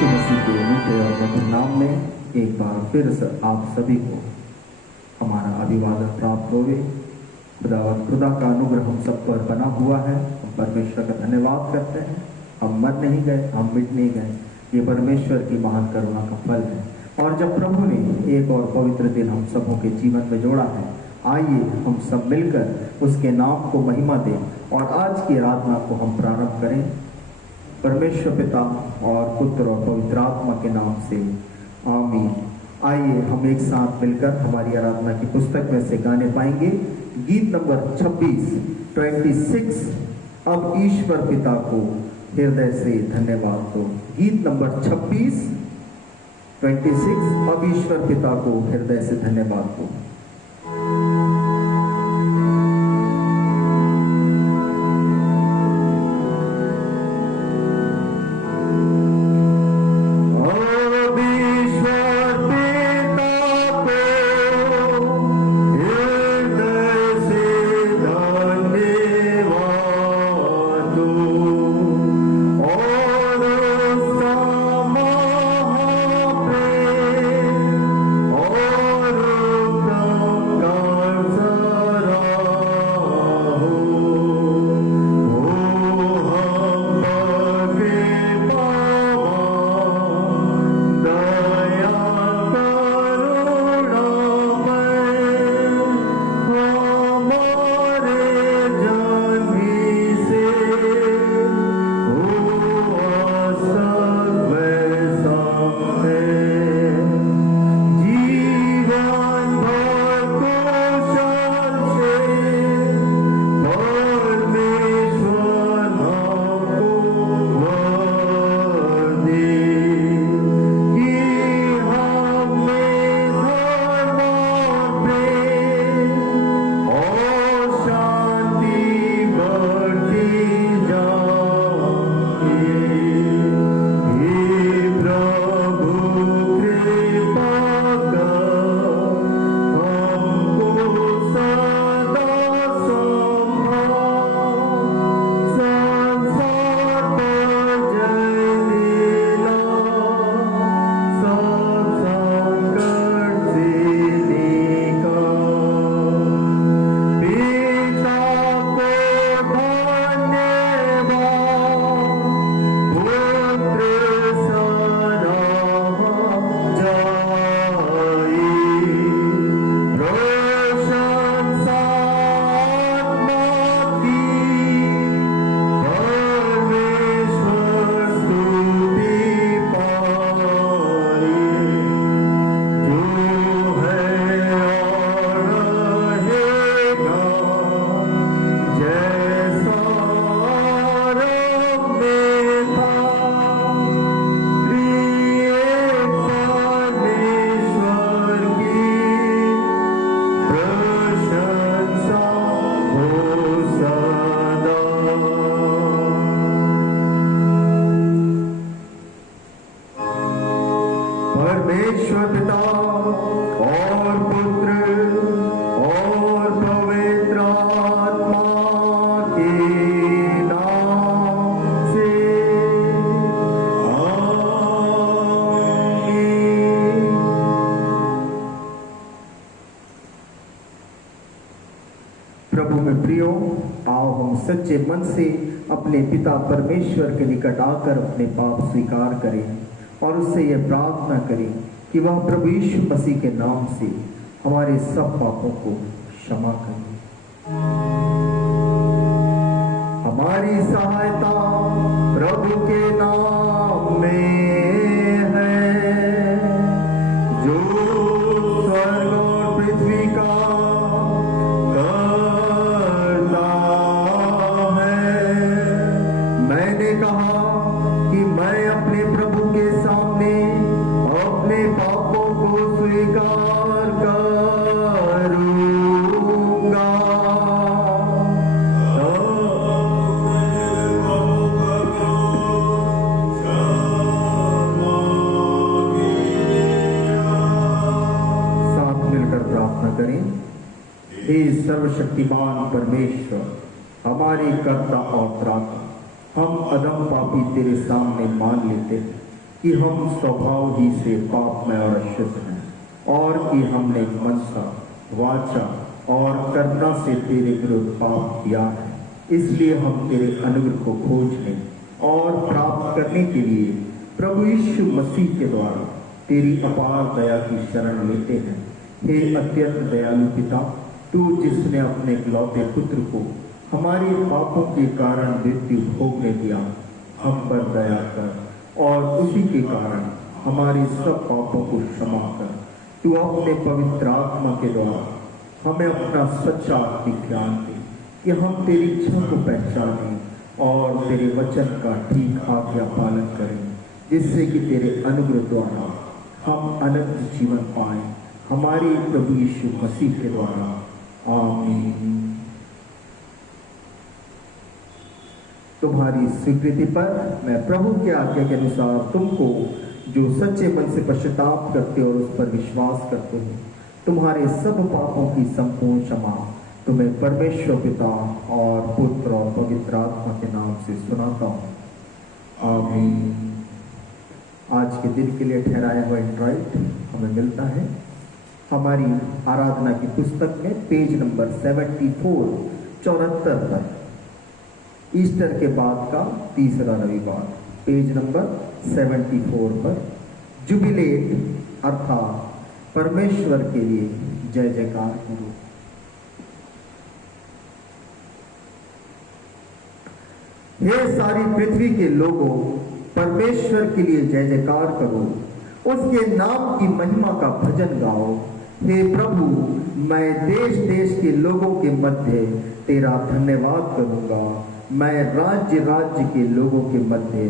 यीशु मसीह के मीठे और मधुर नाम में एक बार फिर आप सभी को हमारा अभिवादन प्राप्त होवे। खुदा का अनुग्रह हम सब पर बना हुआ है। हम परमेश्वर का धन्यवाद करते हैं। हम मर नहीं गए, हम मिट नहीं गए। ये परमेश्वर की महान करुणा का फल है। और जब प्रभु ने एक और पवित्र दिन हम सबों के जीवन में जोड़ा है, आइए हम सब मिलकर उसके नाम को महिमा दें और आज की आराधना को हम प्रारंभ करें परमेश्वर पिता और पुत्र और पवित्र आत्मा के नाम से, आमीन। आइए हम एक साथ मिलकर हमारी आराधना की पुस्तक में से गाने पाएंगे गीत नंबर 26 अब ईश्वर पिता को हृदय से धन्यवाद दो। गीत नंबर 26 अब ईश्वर पिता को हृदय से धन्यवाद दो। सच्चे मन से अपने पिता परमेश्वर के निकट आकर अपने पाप स्वीकार करें और उससे यह प्रार्थना करें कि वह प्रभु यीशु मसीह के नाम से हमारे सब पापों को क्षमा करें। हमारी सहायता प्रभु के नाम में है, जो स्वर्ग और पृथ्वी का सर्वशक्तिमान परमेश्वर, हमारी कर्ता और त्राता, हम अदम पापी तेरे सामने मान लेते हैं कि हम स्वभाव ही से पापमय और अशुद्ध हैं, और कि हमने मनसा, वाचा और कर्म से तेरे विरुद्ध पाप किया है। इसलिए हम तेरे अनुग्रह को खोजने और प्राप्त करने के लिए प्रभु यीशु मसीह के द्वारा तेरी अपार दया की शरण लेते हैं। हे अत्यंत दयालु पिता, तू जिसने अपने इकलौते पुत्र को हमारे पापों के कारण मृत्यु भोगने दिया, हम पर दया कर और उसी के कारण हमारे सब पापों को क्षमा कर। तू अपने पवित्र आत्मा के द्वारा हमें अपना सच्चा आत्मिक ज्ञान दे कि हम तेरी इच्छा को पहचानें और तेरे वचन का ठीक आज्ञा पालन करें, जिससे कि तेरे अनुग्रह द्वारा हम अनंत जीवन पाएं, हमारे प्रभु यीशु मसीह के द्वारा। आमीन। तुम्हारी स्वीकृति पर मैं प्रभु के आज्ञा के अनुसार तुमको, जो सच्चे मन से पश्चाताप करते और उस पर विश्वास करते हो, तुम्हारे सब पापों की संपूर्ण क्षमा तुम्हें परमेश्वर पिता और पुत्र और पवित्र आत्मा के नाम से सुनाता हूँ। आमीन। आज के दिन के लिए ठहराया हुआ इंट्राइट हमें मिलता है हमारी आराधना की पुस्तक में पेज नंबर 74 पर, ईस्टर के बाद का तीसरा रविवार, पेज नंबर 74 पर, जुबिलेट अर्थात परमेश्वर के लिए जय जयकार करो। हे सारी पृथ्वी के लोगों, परमेश्वर के लिए जय जयकार करो, उसके नाम की महिमा का भजन गाओ। हे प्रभु, मैं देश देश के लोगों के मध्य तेरा धन्यवाद करूंगा, मैं राज्य राज्य के लोगों के मध्य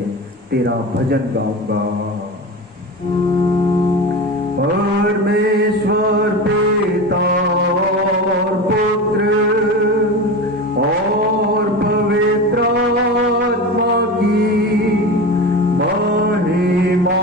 तेरा भजन गाऊंगा। परमेश्वर पिता और पुत्र और पवित्र आत्मा की महिमा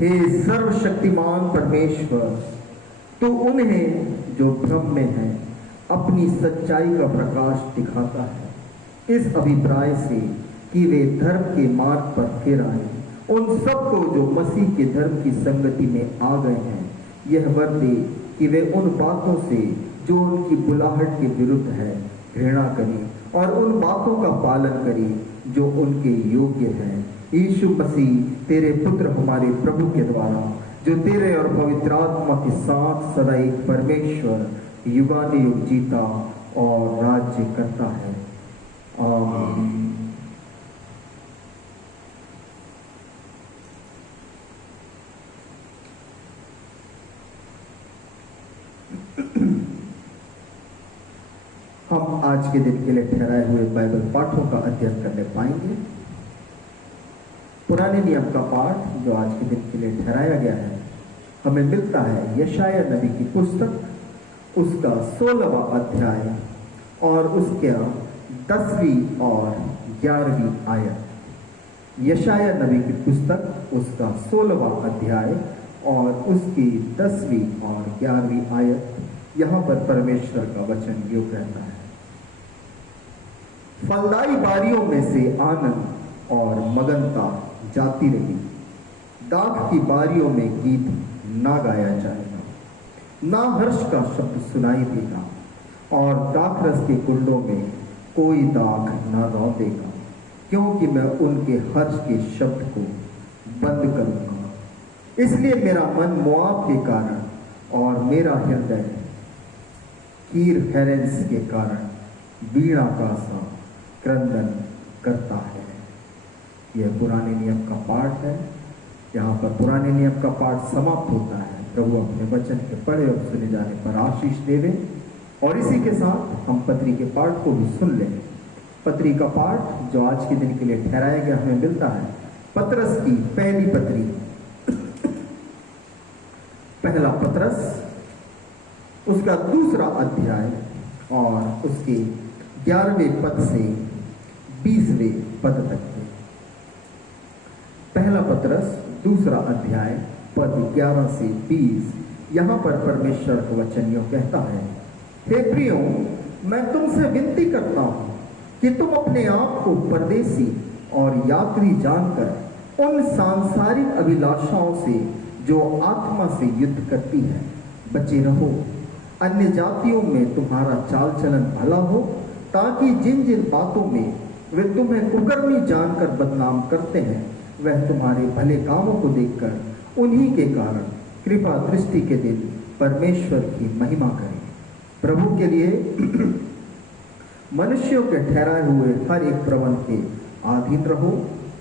हे सर्वशक्तिमान परमेश्वर, तू उन्हें जो भ्रम में है अपनी सच्चाई का प्रकाश दिखाता है, इस अभिप्राय से कि वे धर्म के मार्ग पर फिर आए। उन सबको जो मसीह के धर्म की संगति में आ गए हैं यह वर दे कि वे उन बातों से जो उनकी बुलाहट के विरुद्ध है घृणा करें और उन बातों का पालन करें जो उनके योग्य हैं। यीशु मसीह तेरे पुत्र हमारे प्रभु के द्वारा, जो तेरे और पवित्र आत्मा के साथ सदा एक परमेश्वर युगानुयुग जीता और राज्य करता है। आमीन। हम आज के दिन के लिए ठहराए हुए बाइबल पाठों का अध्ययन करने पाएंगे। पुराने नियम का पाठ जो आज के दिन के लिए ठहराया गया है हमें मिलता है यशाया नबी की पुस्तक, उसका 16वां अध्याय और उसके 10वीं और 11वीं आयत। यशाया नबी की पुस्तक, उसका 16वां अध्याय और उसकी 10वीं और 11वीं आयत। यहाँ पर परमेश्वर का वचन यूं कहता है, फलदाई बारियों में से आनंद और मगनता जाती रही, दाख की बारियों में गीत ना गाया जाएगा, ना हर्ष का शब्द सुनाई देगा और दाखरस के कुंडों में कोई दाख ना रौंदेगा, क्योंकि मैं उनके हर्ष के शब्द को बंद करूंगा। इसलिए मेरा मन मोआब के कारण और मेरा हृदय कीर हेरेंस के कारण वीणा का सा क्रंदन करता है। यह पुराने नियम का पाठ है। यहाँ पर पुराने नियम का पाठ समाप्त होता है। प्रभु अपने वचन के पढ़े और सुने जाने पर आशीष देवे। और इसी के साथ हम पत्री के पाठ को भी सुन लें। पत्री का पाठ जो आज के दिन के लिए ठहराया गया हमें मिलता है पतरस की पहली पत्री, पहला पतरस, उसका 2रा अध्याय और उसके 11वें पद से 20वें पद तक है। पहला पतरस 2रा अध्याय पद 11 से 20। यहाँ पर परमेश्वर का वचन यूं कहता है, हे प्रियो, मैं तुमसे विनती करता हूँ कि तुम अपने आप को परदेसी और यात्री जानकर उन सांसारिक अभिलाषाओं से जो आत्मा से युद्ध करती है बचे रहो। अन्य जातियों में तुम्हारा चाल चलन भला हो, ताकि जिन जिन बातों में वे तुम्हें कुकर्मी जानकर बदनाम करते हैं वह तुम्हारे भले कामों को देखकर उन्हीं के कारण कृपा दृष्टि के दिन परमेश्वर की महिमा करें। प्रभु के लिए मनुष्यों के ठहराए हुए हर एक प्रबंध के अधीन रहो,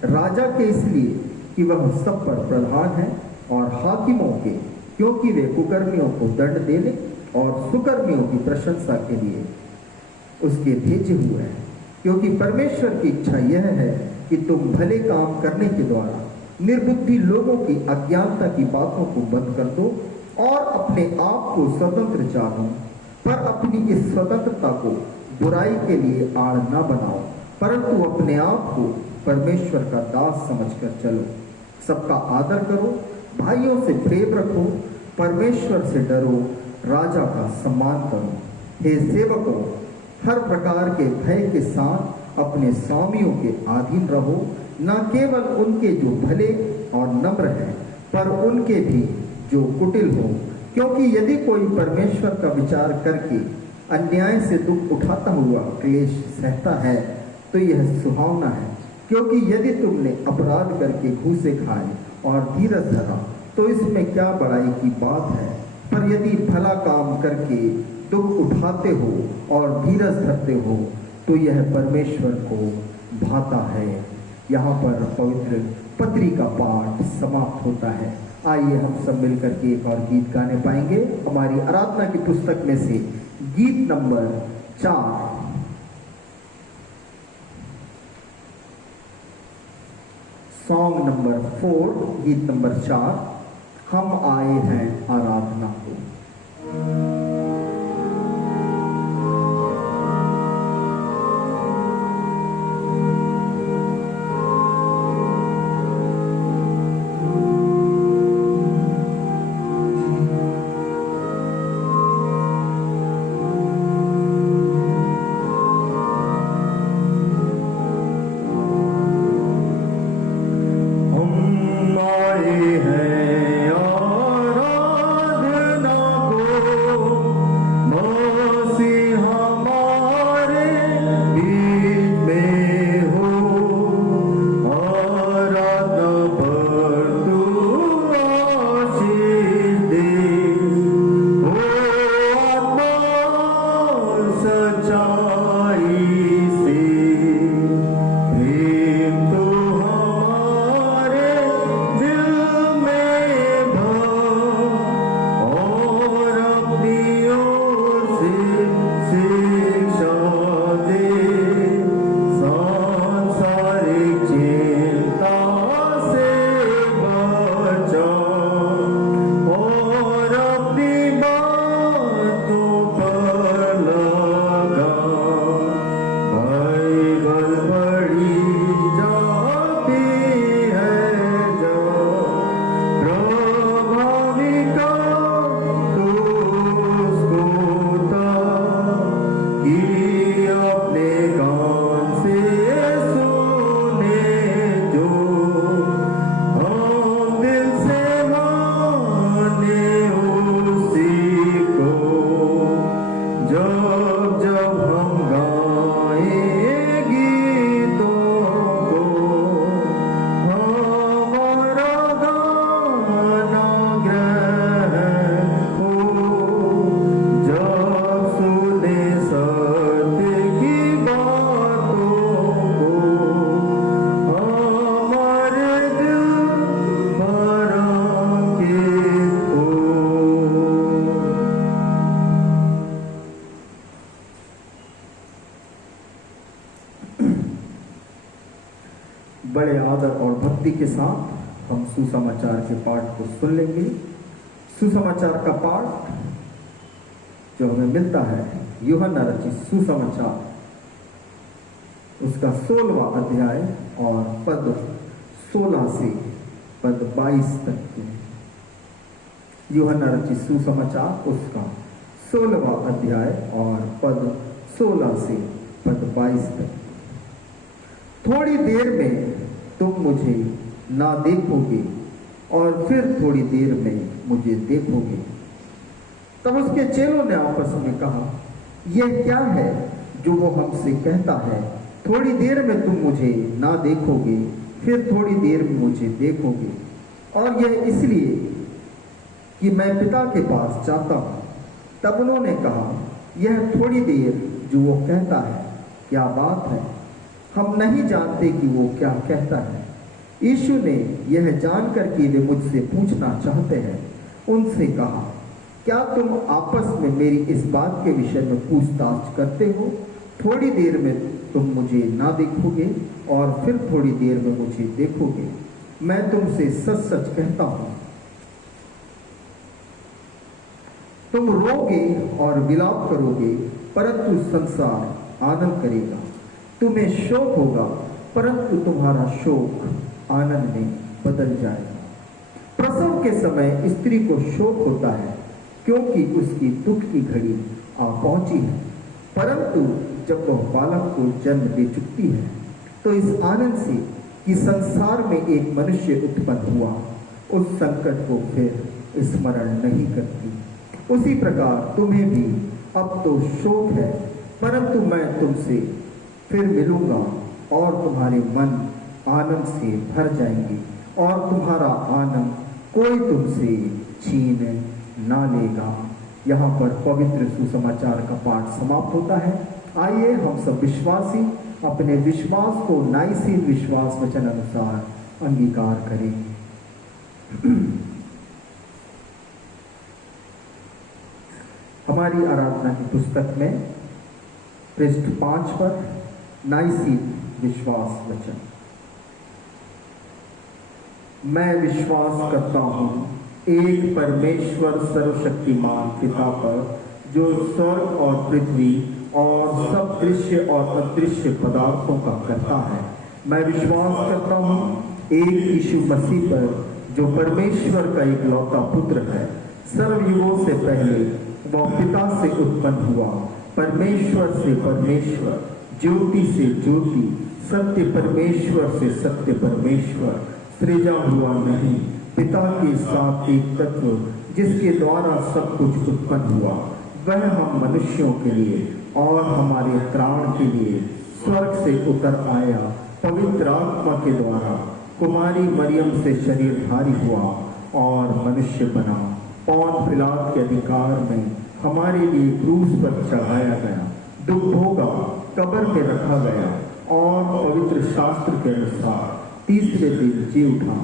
राजा के इसलिए कि वह सब पर प्रधान है, और हाकिमों के क्योंकि वे कुकर्मियों को दंड देने और सुकर्मियों की प्रशंसा के लिए उसके भेजे हुए हैं। क्योंकि परमेश्वर की इच्छा यह है कि तुम भले काम करने के द्वारा निर्बुद्धि लोगों की अज्ञानता की बातों को बंद कर दो और अपने आप को स्वतंत्र जानो, पर अपनी इस स्वतंत्रता को बुराई के लिए आड़ न बनाओ, परंतु अपने आप को परमेश्वर का दास समझकर चलो। सबका आदर करो, भाइयों से प्रेम रखो, परमेश्वर से डरो, राजा का सम्मान करो। हे सेवकों, हर प्रकार के भय के साथ अपने स्वामियों के अधीन रहो, न केवल उनके जो भले और नम्र हैं, पर उनके भी जो कुटिल हो। क्योंकि यदि कोई परमेश्वर का विचार करके अन्याय से दुख उठाता हुआ क्लेश सहता है तो यह सुहावना है। क्योंकि यदि तुमने अपराध करके घूसे खाए और धीरज धरा तो इसमें क्या बड़ाई की बात है। पर यदि भला काम करके दुख उठाते हो और धीरज धरते हो तो यह परमेश्वर को भाता है। यहाँ पर पवित्र पत्री का पाठ समाप्त होता है। आइए हम सब मिलकर के एक और गीत गाने पाएंगे हमारी आराधना की पुस्तक में से गीत नंबर 4। सॉन्ग नंबर 4, गीत नंबर 4, हम आए हैं आराधना को। बड़े आदर और भक्ति के साथ हम सुसमाचार के पाठ को सुन लेंगे। सुसमाचार का पाठ जो हमें मिलता है यूहन्ना रचित सुसमाचार, उसका 16वां अध्याय और पद 16 से पद 22 तक के। यूहन्ना रचित सुसमाचार उसका 16वां अध्याय और पद 16 से पद 22 तक। थोड़ी देर में तुम मुझे ना देखोगे और फिर थोड़ी देर में मुझे देखोगे। तब उसके चेलों ने आपस में कहा, यह क्या है जो वो हमसे कहता है, थोड़ी देर में तुम मुझे ना देखोगे फिर थोड़ी देर में मुझे देखोगे, और यह इसलिए कि मैं पिता के पास जाता हूँ। तब उन्होंने कहा, यह थोड़ी देर जो वो कहता है क्या बात है, हम नहीं जानते कि वो क्या कहता है। यीशु ने यह जानकर कि वे मुझसे पूछना चाहते हैं, उनसे कहा, क्या तुम आपस में मेरी इस बात के विषय में पूछताछ करते हो? थोड़ी देर में तुम मुझे ना देखोगे और फिर थोड़ी देर में मुझे देखोगे। मैं तुमसे सच सच कहता हूँ, तुम रोगे और विलाप करोगे, परंतु संसार आनंद करेगा। तुम्हें शोक होगा, परंतु तुम्हारा शोक आनंद में बदल जाएगा। प्रसव के समय स्त्री को शोक होता है, क्योंकि उसकी दुख की घड़ी आ पहुंची है, परंतु जब वह बालक को जन्म दे चुकती है तो इस आनंद से कि संसार में एक मनुष्य उत्पन्न हुआ, उस संकट को फिर स्मरण नहीं करती। उसी प्रकार तुम्हें भी अब तो शोक है, परंतु मैं तुमसे फिर मिलूंगा और तुम्हारे मन आनंद से भर जाएंगे और तुम्हारा आनंद कोई तुमसे छीन ना लेगा। यहाँ पर पवित्र सुसमाचार का पाठ समाप्त होता है। आइए हम सब विश्वासी अपने विश्वास को नाइसीन विश्वास वचन अनुसार अंगीकार करें। हमारी आराधना की पुस्तक में पृष्ठ 5 पर नाइसीन विश्वास वचन। मैं विश्वास करता हूँ एक परमेश्वर सर्वशक्तिमान पिता पर, जो स्वर्ग और पृथ्वी और सब दृश्य और अदृश्य पदार्थों का कर्ता है। मैं विश्वास करता हूँ एक यीशु मसीह पर, जो परमेश्वर का इकलौता पुत्र है, सर्वयुगों से पहले वह पिता से उत्पन्न हुआ, परमेश्वर से परमेश्वर, ज्योति से ज्योति, सत्य परमेश्वर से सत्य परमेश्वर, सृजा हुआ नहीं, पिता के साथ एक तत्व, जिसके द्वारा सब कुछ उत्पन्न हुआ। वह हम मनुष्यों के लिए और हमारे त्राण के लिए स्वर्ग से उतर आया, पवित्र आत्मा के द्वारा कुमारी मरियम से शरीरधारी हुआ और मनुष्य बना। पौंत पिलात के अधिकार में हमारे लिए क्रूस पर चढ़ाया गया, दुख भोगा, कब्र में रखा गया और पवित्र शास्त्र के अनुसार तीसरे दिन जी उठा,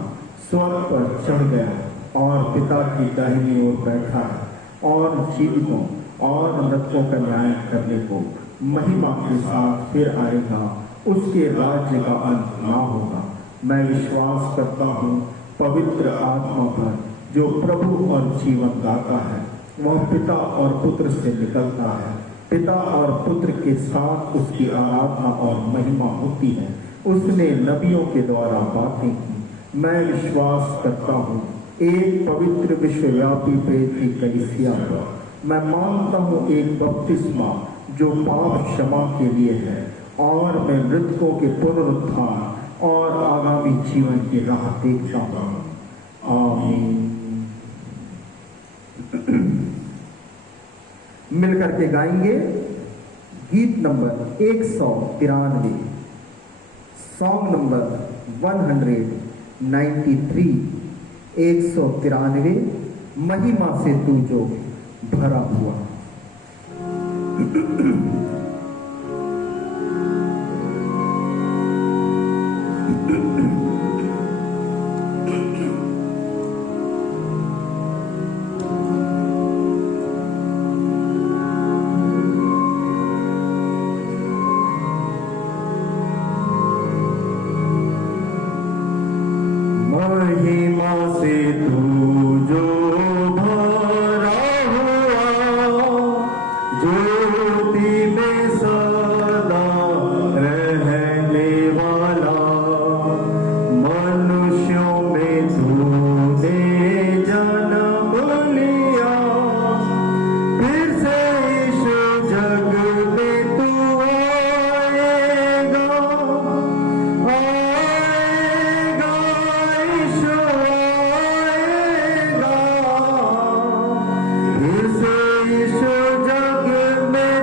स्वर्ग पर चढ़ गया और पिता की दाहिनी ओर बैठा है और जीवितों और मृतकों का न्याय करने को महिमा के साथ फिर आएगा। उसके राज्य का अंत ना होगा। मैं विश्वास करता हूँ पवित्र आत्मा पर, जो प्रभु और जीवन दाता है। वह पिता और पुत्र से निकलता है, पिता और पुत्र के साथ उसकी आराधना और महिमा होती है। उसने नबियों के द्वारा बातें की। मैं विश्वास करता हूँ एक पवित्र विश्वव्यापी प्रेत की कलीसिया पर। मैं मानता हूँ एक बपतिस्मा जो पाप क्षमा के लिए है, और मैं मृतकों के पुनरुत्थान और आगामी जीवन की राह देखता हूँ। आमीन। मिलकर के गाएंगे गीत नंबर 193, सॉन्ग नंबर 193, 193, महिमा से तू जो भरा हुआ। जग में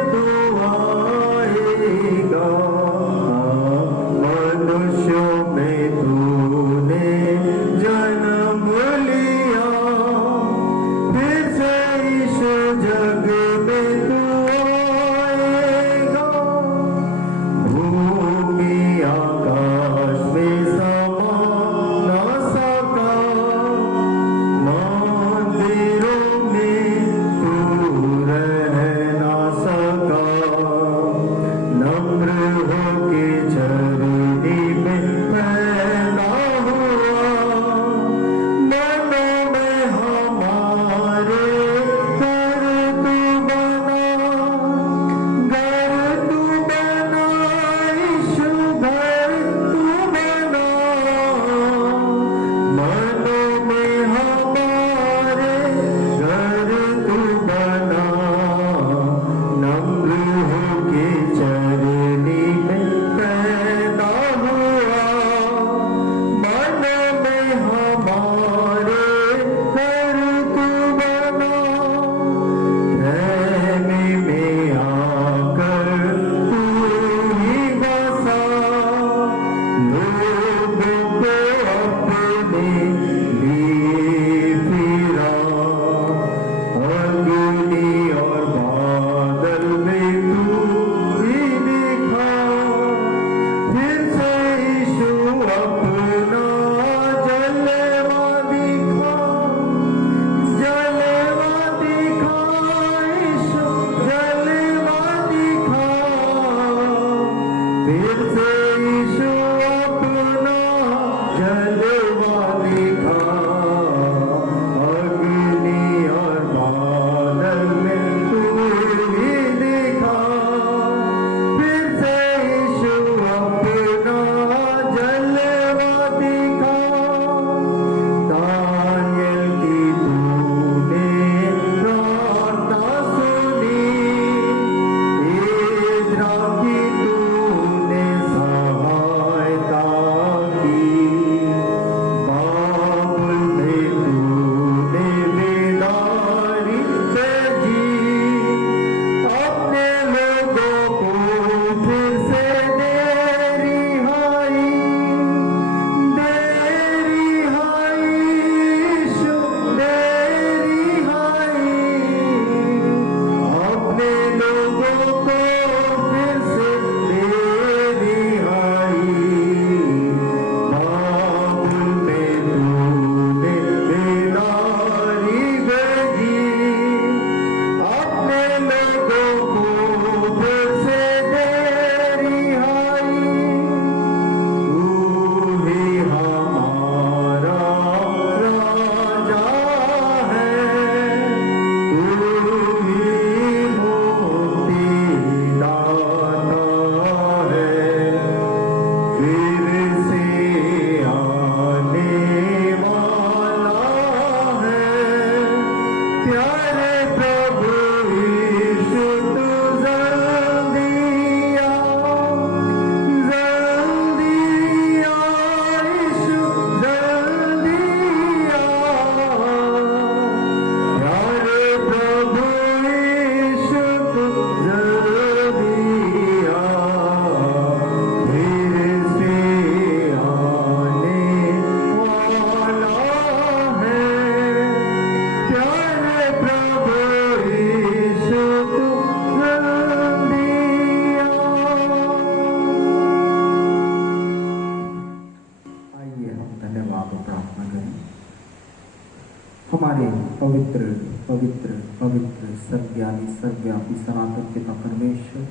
सर्वव्यापी सनातन पिता परमेश्वर,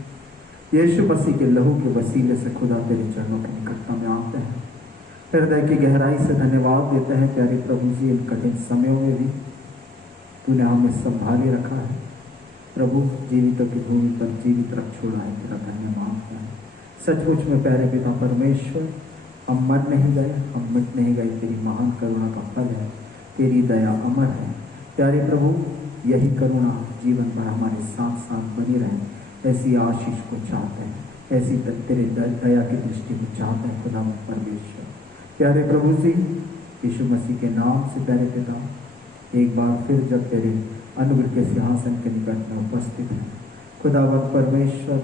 यीशु मसीह के लहू के वसीले से खुदा तेरे चरणों की निकटता में आते हैं, हृदय की गहराई से धन्यवाद देते हैं प्यारे प्रभु जी। इन कठिन समयों में भी तूने हमें संभाले रखा है प्रभु, जीवितों की भूमि पर जीवित रख छोड़ा है, तेरा धन्यवाद है। सचमुच में प्यारे पिता परमेश्वर, हम मर नहीं गए, हम मिट नहीं गए, तेरी महान करुणा का फल है, तेरी दया अमर है प्यारे प्रभु। यही करुणा जीवन भर हमारे साथ साथ बनी रहे, ऐसी आशीष को चाहते हैं, ऐसी तेरे दया की दृष्टि को चाहते हैं खुदा परमेश्वर। प्यारे प्रभु जी, यीशु मसीह के नाम से प्यारे पिता, एक बार फिर जब तेरे अनुग्रह के सिंहासन के निकट में उपस्थित है खुदावंत परमेश्वर,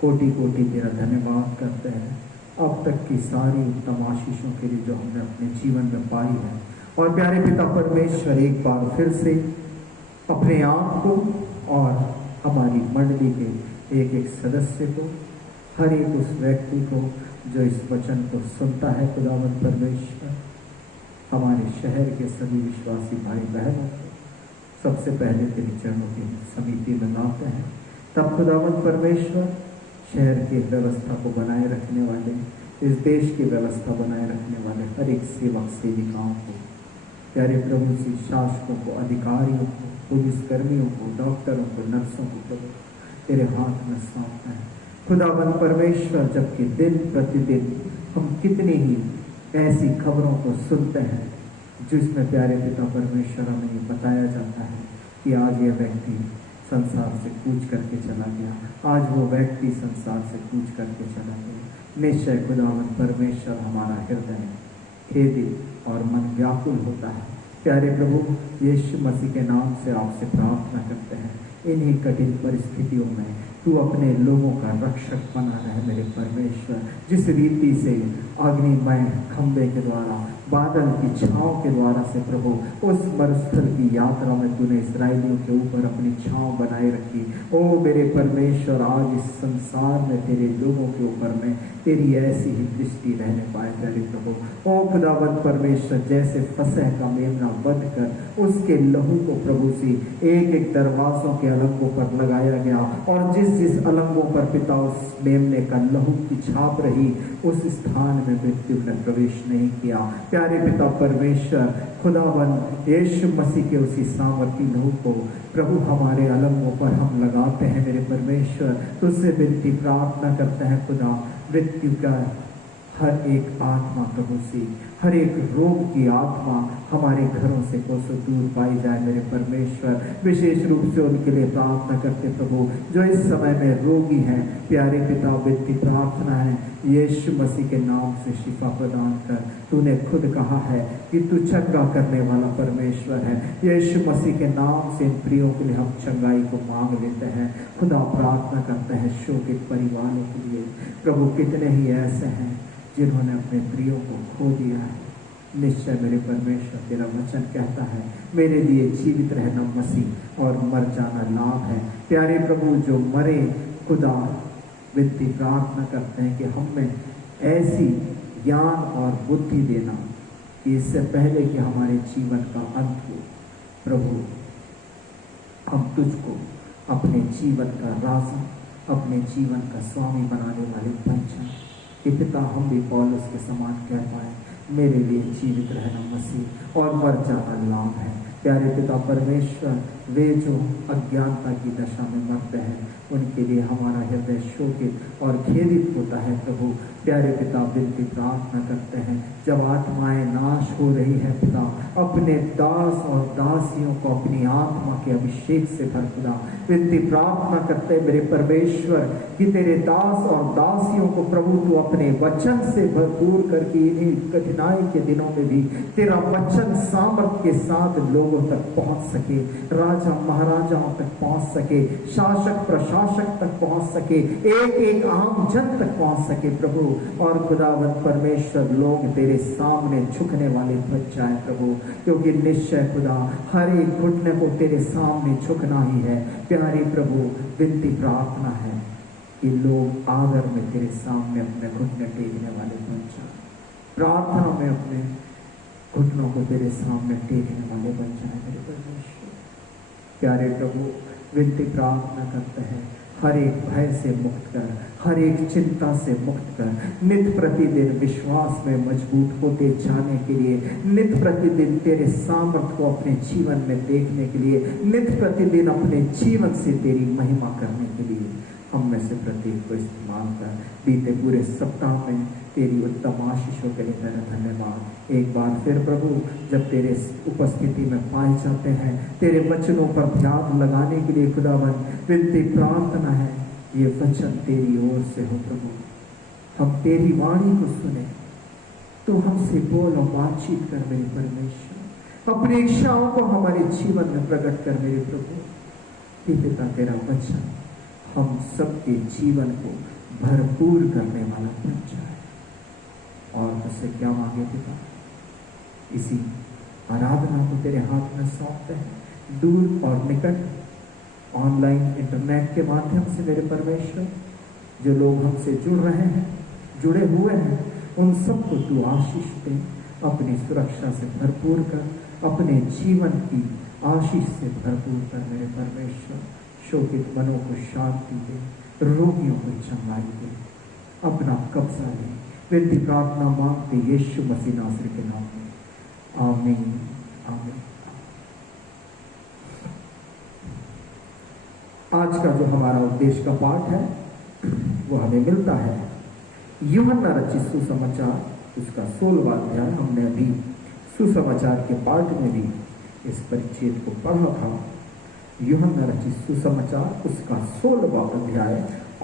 कोटि कोटि तेरा धन्यवाद करते हैं अब तक की सारी उत्तम आशीषों के लिए जो हमने अपने जीवन में पाई है। और प्यारे पिता परमेश्वर, एक बार फिर से अपने आप को और हमारी मंडली के एक एक सदस्य को, हर एक उस व्यक्ति को जो इस वचन को सुनता है खुदावंत परमेश्वर, हमारे शहर के सभी विश्वासी भाई बहनों को सबसे पहले तेरे चरणों की समिति में लाते हैं। तब खुदावंत परमेश्वर, शहर की व्यवस्था को बनाए रखने वाले, इस देश की व्यवस्था बनाए रखने वाले हर एक सेवक सेविकाओं को, प्यारे प्रभु जी, शासकों को, अधिकारियों को, पुलिसकर्मियों को, डॉक्टरों को, नर्सों को प्रभु तेरे हाथ में सौंपते हैं खुदावंत परमेश्वर। जबकि दिन प्रतिदिन हम कितनी ही ऐसी खबरों को सुनते हैं जिसमें प्यारे पिता परमेश्वर हमें ये बताया जाता है कि आज यह व्यक्ति संसार से कूच करके चला गया, आज वो व्यक्ति संसार से कूच करके चला गया। निश्चय खुदावंत परमेश्वर, हमारा हृदय खेदित और मन व्याकुल होता है। प्यारे प्रभु यीशु मसीह के नाम से आपसे प्रार्थना करते हैं, इन्हीं कठिन परिस्थितियों में तू अपने लोगों का रक्षक बना रहे मेरे परमेश्वर। जिस रीति से अग्निमय खंबे के द्वारा, बादल की छांव के द्वारा से प्रभु उस मरुस्थल की यात्रा में तूने इस्राएलियों के ऊपर अपनी छांव बनाए रखी, ओ मेरे परमेश्वर, आज इस संसार में तेरे लोगों के ऊपर में तेरी ऐसी ही दृष्टि रहने पाए प्यारे प्रभु। ओ खुदावंत परमेश्वर, जैसे फसह का मेमना वध कर उसके लहू को प्रभु सी एक एक दरवाजों के अलंगों पर लगाया गया, और जिस जिस अलंगों पर पिता उस मेमने का लहू की छाप रही, उस स्थान में मृत्यु ने प्रवेश नहीं किया। प्यारे पिता परमेश्वर, खुदावन यीशु मसीह के उसी सामर्थी लहू को प्रभु हमारे अलंगों पर हम लगाते हैं मेरे परमेश्वर। तुझसे विनती प्रार्थना करते हैं खुदा, मृत्यु का हर एक आत्मा प्रभु से, हर एक रोग की आत्मा हमारे घरों से कोसों दूर पाई जाए मेरे परमेश्वर। विशेष रूप से उनके लिए प्रार्थना करते प्रभु जो इस समय में रोगी हैं। प्यारे पिता, विनती प्रार्थना है, यीशु मसीह के नाम से शिफा प्रदान कर। तूने खुद कहा है कि तू चंगा करने वाला परमेश्वर है। यीशु मसीह के नाम से इन प्रियों के लिए हम चंगाई को मांग लेते हैं। खुदा प्रार्थना करते हैं शोकित परिवारों के लिए प्रभु, कितने ही ऐसे हैं जिन्होंने अपने प्रियों को खो दिया है। निश्चय मेरे परमेश्वर, तेरा वचन कहता है मेरे लिए जीवित रहना मसीह और मर जाना लाभ है। प्यारे प्रभु, जो मरे खुदा, विनती प्रार्थना करते हैं कि हम में ऐसी ज्ञान और बुद्धि देना कि इससे पहले कि हमारे जीवन का अंत हो प्रभु, हम तुझको अपने जीवन का राजा, अपने जीवन का स्वामी बनाने वाले बन जाएं कि पिता हम भी पौलुस के समान कह पाए, मेरे लिए जीवित रहना मसीह और मर जाना लाभ है। प्यारे पिता परमेश्वर, वे जो अज्ञानता की दशा में मरते हैं उनके लिए हमारा हृदय शोकित और खेदित होता है प्रभु। प्यारे पिता, विनती प्रार्थना करते हैं, जब आत्माएं नाश हो रही है पिता, अपने दास और दासियों को अपनी आत्मा के अभिषेक से भर खुदा। विनती प्रार्थना करते हैं मेरे परमेश्वर कि तेरे दास और दासियों को प्रभु तू अपने वचन से भरपूर करके इन्हीं कठिनाई के दिनों में भी तेरा वचन सामर्थ के साथ लोगों तक पहुंच सके, राजा महाराजाओं तक पहुंच सके, शासक प्रशासक तक पहुंच सके, एक एक आम जन तक पहुंच सके प्रभु। और खुदावंत परमेश्वर, लोग तेरे सामने झुकने वाले बच जाए प्रभु, क्योंकि निश्चय खुदा हर एक घुटने को तेरे सामने झुकना ही है। प्यारी प्रभु, विनती प्रार्थना है कि लोग आदर में तेरे सामने अपने घुटने टेकने वाले बन जाए, प्रार्थना में अपने घुटनों को तेरे सामने टेकने वाले बन जाए मेरे परमेश्वर। प्यारे प्रभु, विनती प्रार्थना करते हैं, हर एक भय से मुक्त कर, हर एक चिंता से मुक्त कर, नित्य प्रतिदिन विश्वास में मजबूत होते जाने के लिए, नित्य प्रतिदिन तेरे सामर्थ्य को अपने जीवन में देखने के लिए, नित्य प्रतिदिन अपने जीवन से तेरी महिमा करने के लिए हम में से प्रत्येक को इस्तेमाल कर। बीते पूरे सप्ताह में तेरी उत्तम आशीषों के लिए तेरा धन्यवाद। एक बार फिर प्रभु, जब तेरे उपस्थिति में पाए जाते हैं, तेरे वचनों पर ध्यान लगाने के लिए खुदावन विनती प्रार्थना है, ये वचन तेरी ओर से हो प्रभु। हम तेरी वाणी को सुने, तू हमसे बोल और बातचीत कर मेरे परमेश्वर, अपनी इच्छाओं को हमारे जीवन में प्रकट कर मेरे प्रभु। पिता, तेरा वचन हम सबके जीवन को भरपूर करने वाला बन जाए। और तुझसे क्या मांगे पिता, इसी आराधना को तेरे हाथ में सौंपते हैं, दूर और निकट, ऑनलाइन इंटरनेट के माध्यम से मेरे परमेश्वर, जो लोग हमसे जुड़ रहे हैं, जुड़े हुए हैं, उन सबको तू आशीष दे, अपनी सुरक्षा से भरपूर कर, अपने जीवन की आशीष से भरपूर कर मेरे परमेश्वर। शोकित मनों को शांति दे, रोगियों को चंगाई दे, अपना कब्जा ले। विनती प्रार्थना मांगते यीशु मसीह नासरी के नाम में, आमीन आमीन। आज का जो हमारा उद्देश्य का पाठ है वो हमें मिलता है यूहन्ना रचित सुसमाचार, उसका 16वां अध्याय। हमने अभी सुसमाचार के पाठ में भी इस परिच्छेद को पढ़ा था। यूहन्ना रचित सुसमाचार उसका 16वां अध्याय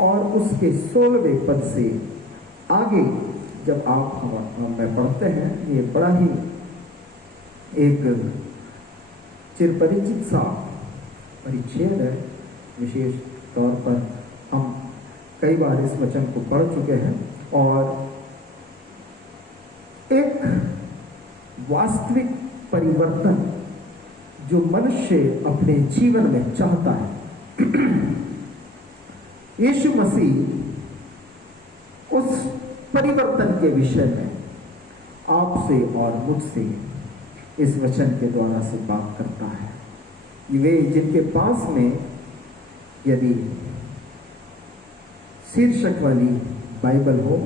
और उसके 16वें पद से आगे जब आप हमें पढ़ते हैं, ये बड़ा ही एक चिरपरिचित सा परिच्छेद है। विशेष तौर पर हम कई बार इस वचन को पढ़ चुके हैं और एक वास्तविक परिवर्तन जो मनुष्य अपने जीवन में चाहता है, यीशु मसीह उस परिवर्तन के विषय में आपसे और मुझसे इस वचन के द्वारा से बात करता है। वे जिनके पास में यदि शीर्षक वाली बाइबल हो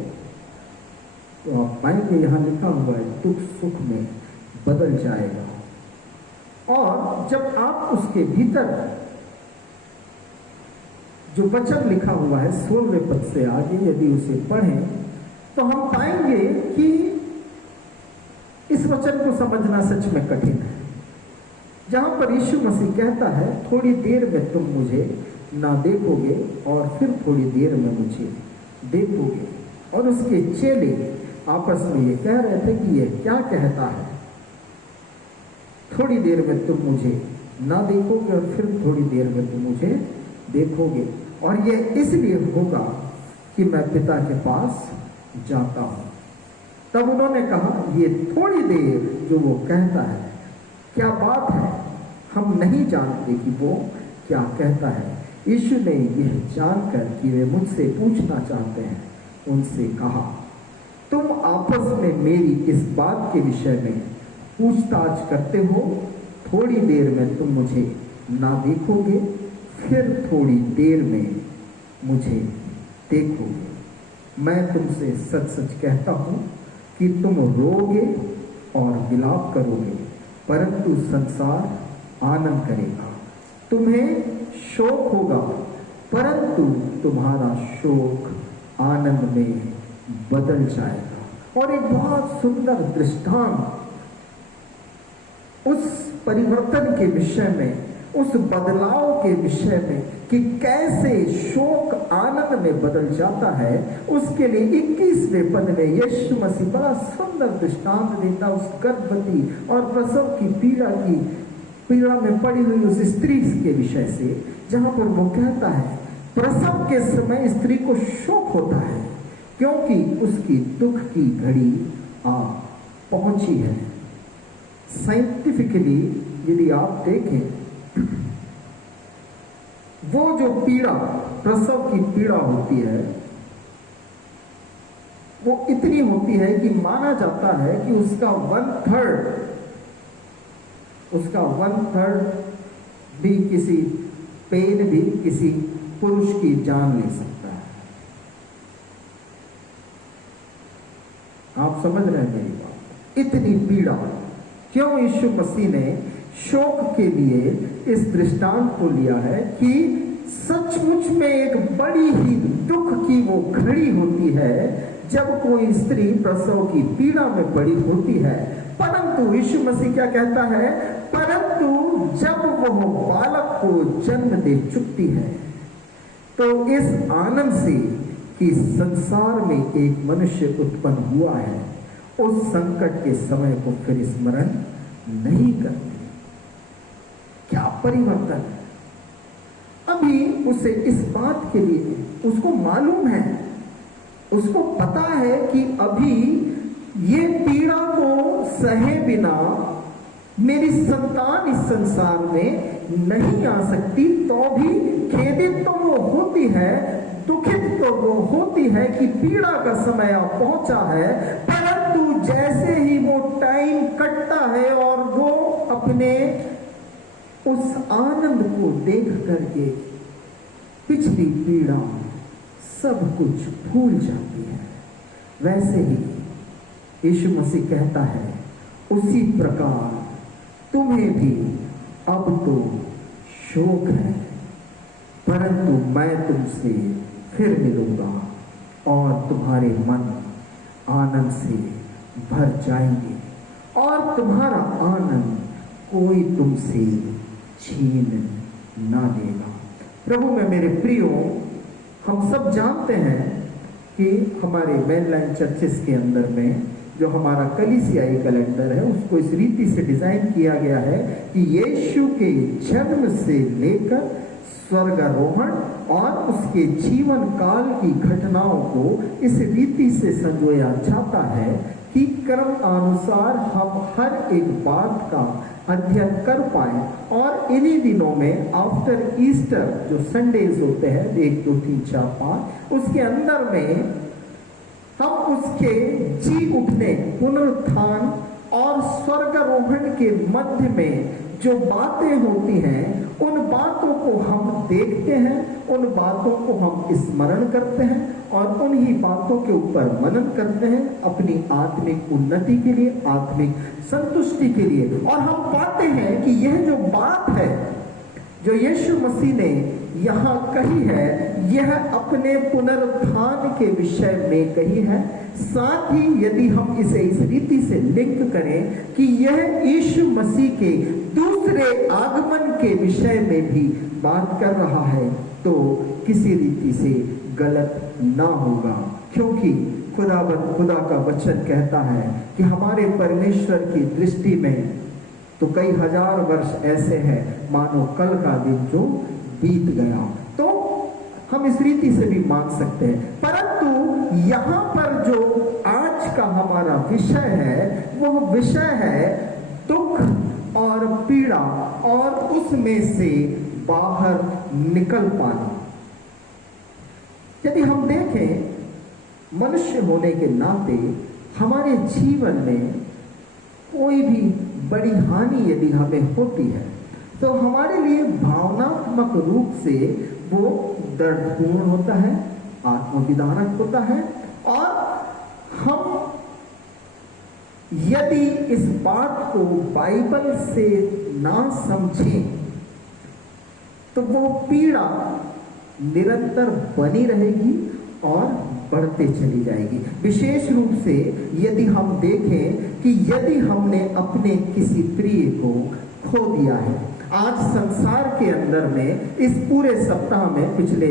तो आप पाएंगे यहां लिखा हुआ है, दुख सुख में बदल जाएगा। और जब आप उसके भीतर जो वचन लिखा हुआ है 16वें पद से आगे यदि उसे पढ़ें तो हम पाएंगे कि इस वचन को समझना सच में कठिन है। जहां पर यीशु मसीह कहता है, थोड़ी देर में तुम मुझे ना देखोगे और फिर थोड़ी देर में मुझे देखोगे। और उसके चेले आपस में ये कह रहे थे कि ये क्या कहता है, थोड़ी देर में तुम मुझे ना देखोगे और फिर थोड़ी देर में तुम मुझे देखोगे, और ये इसलिए होगा कि मैं पिता के पास जाता हूं। तब उन्होंने कहा, ये थोड़ी देर जो वो कहता है क्या बात है, हम नहीं जानते कि वो क्या कहता है। यीशु ने यह जानकर कि वे मुझसे पूछना चाहते हैं, उनसे कहा, तुम आपस में मेरी इस बात के विषय में पूछताछ करते हो, थोड़ी देर में तुम मुझे ना देखोगे, फिर थोड़ी देर में मुझे देखोगे। मैं तुमसे सच सच कहता हूं कि तुम रोगे और विलाप करोगे, परंतु संसार आनंद करेगा। तुम्हें शोक होगा, परंतु तुम्हारा शोक आनंद में बदल जाएगा। और एक बहुत सुंदर दृष्टांत उस परिवर्तन के विषय में, उस बदलाव के विषय में कि कैसे शोक आनंद में बदल जाता है, उसके लिए 21वें पद में यीशु मसीह बड़ा सुंदर दृष्टांत देता उस गर्भवती और प्रसव की पीड़ा में पड़ी हुई उस स्त्री के विषय से, जहां पर वो कहता है प्रसव के समय स्त्री को शोक होता है क्योंकि उसकी दुख की घड़ी आ पहुंची है। साइंटिफिकली यदि आप देखें, वो जो पीड़ा, प्रसव की पीड़ा होती है, वो इतनी होती है कि माना जाता है कि उसका 1/3 भी किसी पेन भी किसी पुरुष की जान ले सकता है। आप समझ रहे हैं मेरी बात? इतनी पीड़ा क्यों यीशु मसीह ने शोक के लिए इस दृष्टांत को लिया है कि सचमुच में एक बड़ी ही दुख की वो घड़ी होती है जब कोई स्त्री प्रसव की पीड़ा में पड़ी होती है। परंतु यीशु मसीह क्या कहता है? परंतु जब वह बालक को जन्म दे चुकती है तो इस आनंद से कि संसार में एक मनुष्य उत्पन्न हुआ है, उस संकट के समय को फिर स्मरण नहीं करती। क्या परिवर्तन है! अभी उसे इस बात के लिए उसको मालूम है, उसको पता है कि अभी ये पीड़ा को सहे बिना मेरी संतान इस संसार में नहीं आ सकती, तो भी खेदित तो वो होती है, दुखित तो वो होती है कि पीड़ा का समय आ पहुंचा है। परंतु जैसे ही वो टाइम कटता है और वो अपने उस आनंद को देख करके पिछली पीड़ा सब कुछ भूल जाती है। वैसे ही यीशु मसीह कहता है, उसी प्रकार तुम्हें भी अब तो शोक है, परंतु मैं तुमसे फिर मिलूंगा और तुम्हारे मन आनंद से भर जाएंगे और तुम्हारा आनंद कोई तुमसे छीन ना लेगा। प्रभु में मेरे प्रियो, हम सब जानते हैं कि हमारे मेनलाइन चर्चेस के अंदर में जो हमारा कलीसियाई कैलेंडर है उसको इस रीति से डिजाइन किया गया है कि यीशु के जन्म से लेकर स्वर्गारोहण और उसके जीवन काल की घटनाओं को इस रीति से संजोया जाता है कि क्रम अनुसार हम हर एक बात का अध्ययन कर पाए। और इन्हीं दिनों में आफ्टर ईस्टर जो संडेज होते हैं 1 2 3 4 5, उसके अंदर में हम उसके जी उठने, पुनरुत्थान और स्वर्गारोहण के मध्य में जो बातें होती हैं उन बातों को हम देखते हैं, उन बातों को हम स्मरण करते हैं और उन्हीं बातों के ऊपर मनन करते हैं अपनी आत्मिक उन्नति के लिए, आत्मिक संतुष्टि के लिए। और हम पाते हैं कि यह जो बात है जो यीशु मसीह ने यहाँ कही है, यह अपने पुनरुत्थान के विषय में कही है। साथ ही यदि हम इसे इस रीति से लिंक करें कि यह यीशु मसीह के दूसरे आगमन के विषय में भी बात कर रहा है, तो किसी रीति से गलत ना होगा, क्योंकि खुदा का वचन कहता है कि हमारे परमेश्वर की दृष्टि में तो कई हजार वर्ष ऐसे हैं मानो कल का दिन जो बीत गया। तो हम इस रीति से भी मान सकते हैं। परंतु यहाँ पर जो आज का हमारा विषय है वह विषय है दुख और पीड़ा और उसमें से बाहर निकल पाना। यदि हम देखें मनुष्य होने के नाते हमारे जीवन में कोई भी बड़ी हानि यदि हमें होती है तो हमारे लिए भावनात्मक रूप से वो दर्दपूर्ण होता है, आत्मविदारक होता है। और हम यदि इस बात को बाइबल से ना समझें तो वो पीड़ा निरंतर बनी रहेगी और बढ़ते चली जाएगी। विशेष रूप से यदि हम देखें कि यदि हमने अपने किसी प्रिय को खो दिया है। आज संसार के अंदर में इस पूरे सप्ताह में पिछले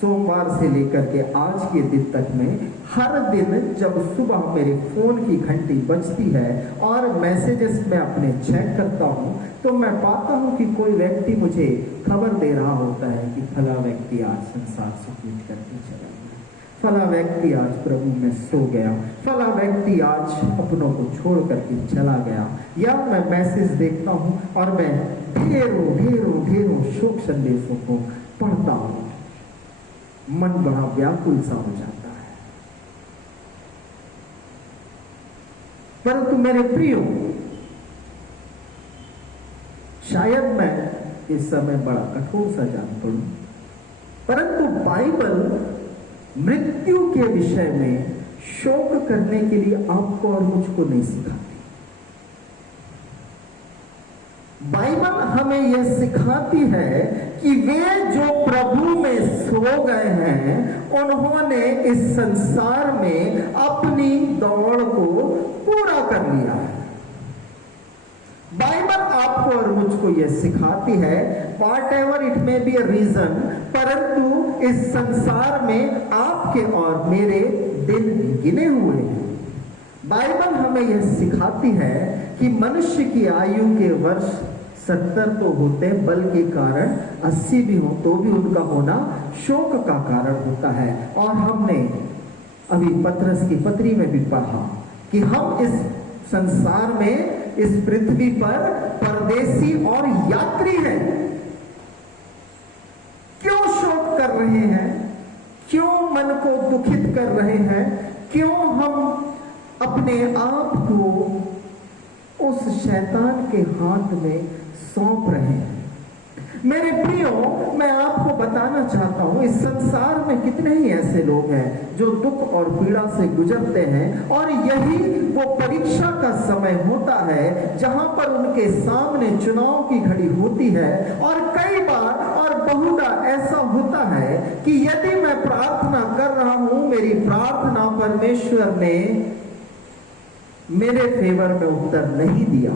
सोमवार से लेकर के आज के दिन तक में हर दिन जब सुबह मेरे फोन की घंटी बजती है और मैसेजेस में अपने चेक करता हूं तो मैं पाता हूं कि कोई व्यक्ति मुझे खबर दे रहा होता है कि फला व्यक्ति आज संसार से कूच करके चला गया, फला व्यक्ति आज प्रभु में सो गया, फला व्यक्ति आज अपनों को छोड़ करके चला गया। या मैं मैसेज देखता हूं और मैं ढेरों शोक संदेशों को पढ़ता हूं, मन बड़ा व्याकुल सा हो जाता है। परंतु मेरे प्रियो, शायद मैं इस समय बड़ा कठोर सा जान पड़ूं, परंतु बाइबल मृत्यु के विषय में शोक करने के लिए आपको और मुझको नहीं सिखाती। बाइबल हमें यह सिखाती है कि वे जो प्रभु में सो गए हैं, उन्होंने इस संसार में अपनी दौड़ को पूरा कर लिया है। बाइबल आपको और मुझको यह सिखाती है, whatever it may be a reason, परंतु इस संसार में आपके और मेरे दिन गिने हुए हैं। बाइबल हमें यह सिखाती है कि मनुष्य की आयु के वर्ष 70 तो होते, बल्कि कारण 80 भी हो तो भी उनका होना शोक का कारण होता है। और हमने अभी पतरस की पत्री में भी पढ़ा कि हम इस संसार में, इस पृथ्वी पर परदेसी और यात्री हैं। क्यों शोक कर रहे हैं? क्यों मन को दुखित कर रहे हैं? क्यों हम अपने आप को उस शैतान के हाथ में सौंप रहे हैं? मेरे प्रियो, मैं आपको बताना चाहता हूं, इस संसार में कितने ही ऐसे लोग हैं जो दुख और पीड़ा से गुजरते हैं, और यही वो परीक्षा का समय होता है जहां पर उनके सामने चुनाव की घड़ी होती है। और कई बार और बहुधा ऐसा होता है कि यदि मैं प्रार्थना कर रहा हूं, मेरी प्रार्थना परमेश्वर ने मेरे फेवर में उत्तर नहीं दिया,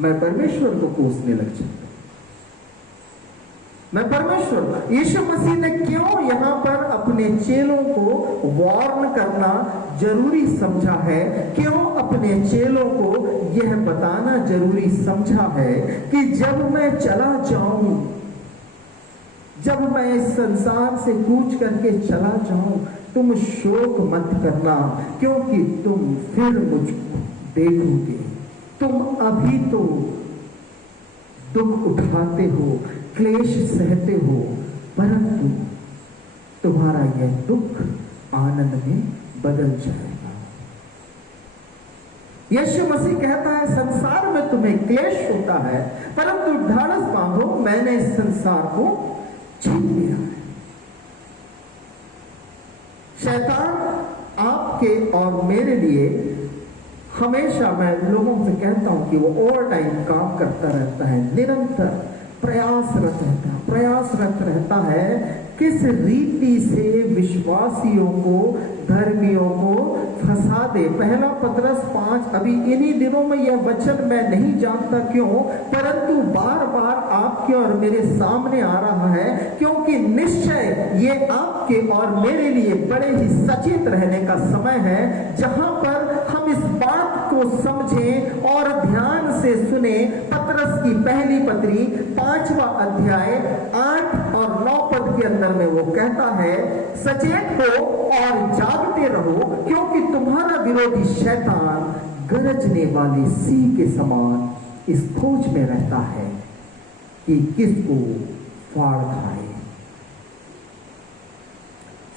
मैं परमेश्वर को कोसने लग जाता। मैं परमेश्वर, यीशु मसीह ने क्यों यहां पर अपने चेलों को वार्न करना जरूरी समझा है? क्यों अपने चेलों को यह बताना जरूरी समझा है कि जब मैं चला जाऊं, जब मैं इस संसार से कूच करके चला जाऊं, तुम शोक मत करना, क्योंकि तुम फिर मुझको देखोगे। तुम अभी तो दुख उठाते हो, क्लेश सहते हो, परंतु तुम्हारा यह दुख आनंद में बदल जाएगा। यीशु मसीह कहता है, संसार में तुम्हें क्लेश होता है, परंतु ढाढ़स बांधो, मैंने इस संसार को जीत लिया है। शैतान आपके और मेरे लिए हमेशा, मैं लोगों से कहता हूं कि वो ओवर टाइम काम करता रहता है, निरंतर प्रयासरत रहता है किस रीति से विश्वासियों को, धर्मियों को फंसा दे। पहला पतरस 5, अभी इन्हीं दिनों में यह वचन मैं नहीं जानता क्यों, परंतु बार बार आपके और मेरे सामने आ रहा है, क्योंकि निश्चय ये आपके और मेरे लिए बड़े ही सचेत रहने का समय है, जहां पर हम इस बात को समझें और ध्यान से सुने। पतरस की पहली पत्री 5वां अध्याय 8 और 9 पद के अंदर में वो कहता है, सचेत हो और जागते रहो, क्योंकि तुम्हारा विरोधी शैतान गरजने वाली सिंह के समान इस खोज में रहता है कि किसको फाड़ खाए।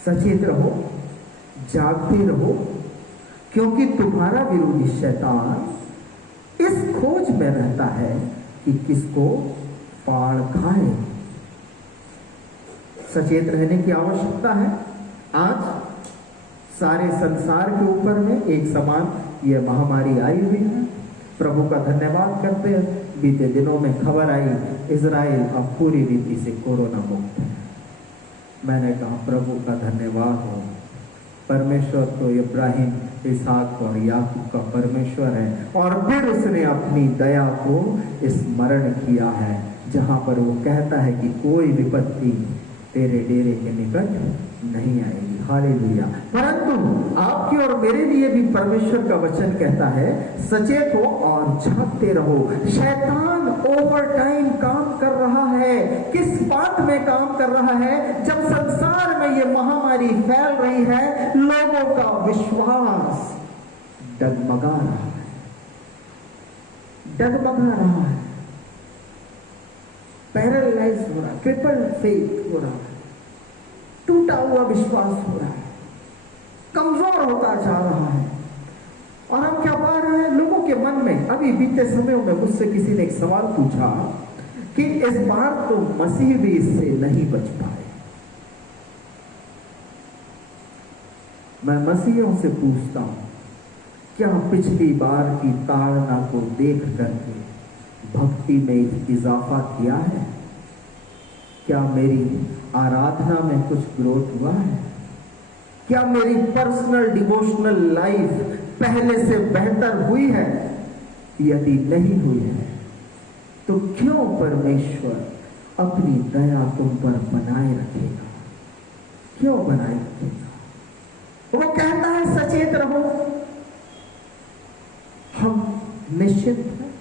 सचेत रहो, जागते रहो, क्योंकि तुम्हारा विरोधी शैतान इस खोज में रहता है कि किसको फाड़ खाए। सचेत रहने की आवश्यकता है। आज सारे संसार के ऊपर में एक समान यह महामारी आई हुई है। प्रभु का धन्यवाद करते हैं, बीते दिनों में खबर आई इजराइल अब पूरी रीति से कोरोना मुक्त है। मैंने कहा प्रभु का धन्यवाद हो, परमेश्वर तो इब्राहिम, इसहाक और याकूब का परमेश्वर है, और फिर उसने अपनी दया को स्मरण किया है, जहां पर वो कहता है कि कोई विपत्ति तेरे डेरे के निकट नहीं आएगी। हालेलुया। परंतु आपके और मेरे लिए भी परमेश्वर का वचन कहता है, सचेत हो और जागते रहो। शैतान ओवर टाइम काम कर रहा है। किस बात में काम कर रहा है? जब संसार में ये महामारी फैल रही है, लोगों का विश्वास डगमगा रहा है, डगमगा रहा है, पैरालाइज हो रहा है, क्रिपल फेथ हो रहा है, टूटा हुआ विश्वास हो रहा है, कमजोर होता जा रहा है। और हम क्या पा रहे हैं लोगों के मन में? अभी बीते समयों में मुझसे किसी ने एक सवाल पूछा कि इस बार तो मसीह भी इससे नहीं बच पाए। मैं मसीहियों से पूछता हूं, क्या पिछली बार की ताड़ना को देख करके भक्ति में इजाफा किया है? क्या मेरी आराधना में कुछ ग्रोथ हुआ है? क्या मेरी पर्सनल डिवोशनल लाइफ पहले से बेहतर हुई है? यदि नहीं हुई है तो क्यों परमेश्वर अपनी दया तुम पर बनाए रखेगा? क्यों बनाए रखेगा? वो कहता है सचेत रहो, हम निश्चित हैं।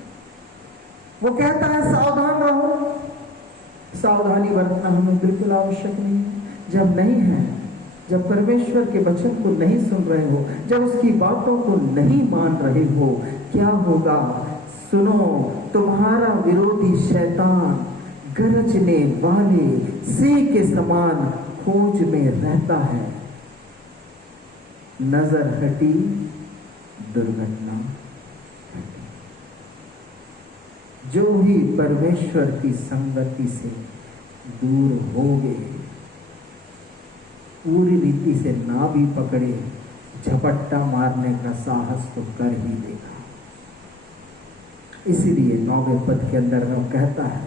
वो कहता है सावधान रहो, सावधानी बरतना हमें बिल्कुल आवश्यक नहीं है। जब नहीं है, जब परमेश्वर के वचन को नहीं सुन रहे हो, जब उसकी बातों को नहीं मान रहे हो, क्या होगा? सुनो, तुम्हारा विरोधी शैतान गरजने वाले सिंह के समान खोज में रहता है। नजर हटी, दुर्घटना हटी। जो ही परमेश्वर की संगति से दूर हो गए, पूरी रीति से ना भी पकड़े, झपट्टा मारने का साहस तो कर ही देगा। इसीलिए 9वें पद के अंदर वो कहता है,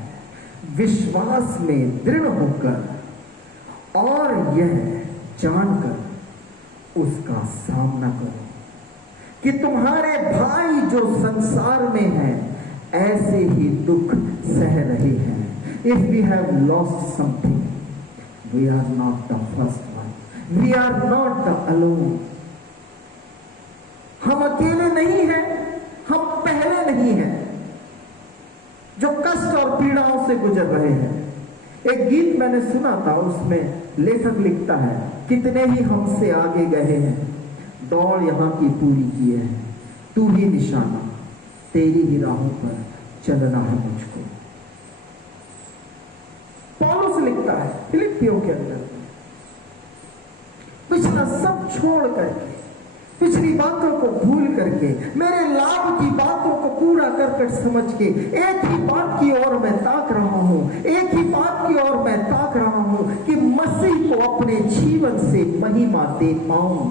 विश्वास में दृढ़ होकर और यह जानकर उसका सामना करो कि तुम्हारे भाई जो संसार में हैं ऐसे ही दुख सह रहे हैं। If we have lost something, we are not the first one. We are not the alone. हम अकेले नहीं हैं, हम पहले नहीं हैं जो कष्ट और पीड़ाओं से गुजर रहे हैं। एक गीत मैंने सुना था, उसमें लेखक लिखता है, कितने ही हमसे आगे गए हैं, दौड़ यहां की पूरी किए हैं, तू ही निशाना, तेरी ही राहों पर चलना है मुझको। पौलुस लिखता है फिलिप्पियों के अंदर, पिछला सब छोड़ करके, पिछली बातों को भूल करके, मेरे लाभ की बातों को पूरा कर समझ के एक ही बात की ओर मैं ताक रहा हूं, एक ही बात की ओर मैं ताक रहा हूं कि मसीह को अपने जीवन से महिमा दे पाऊं,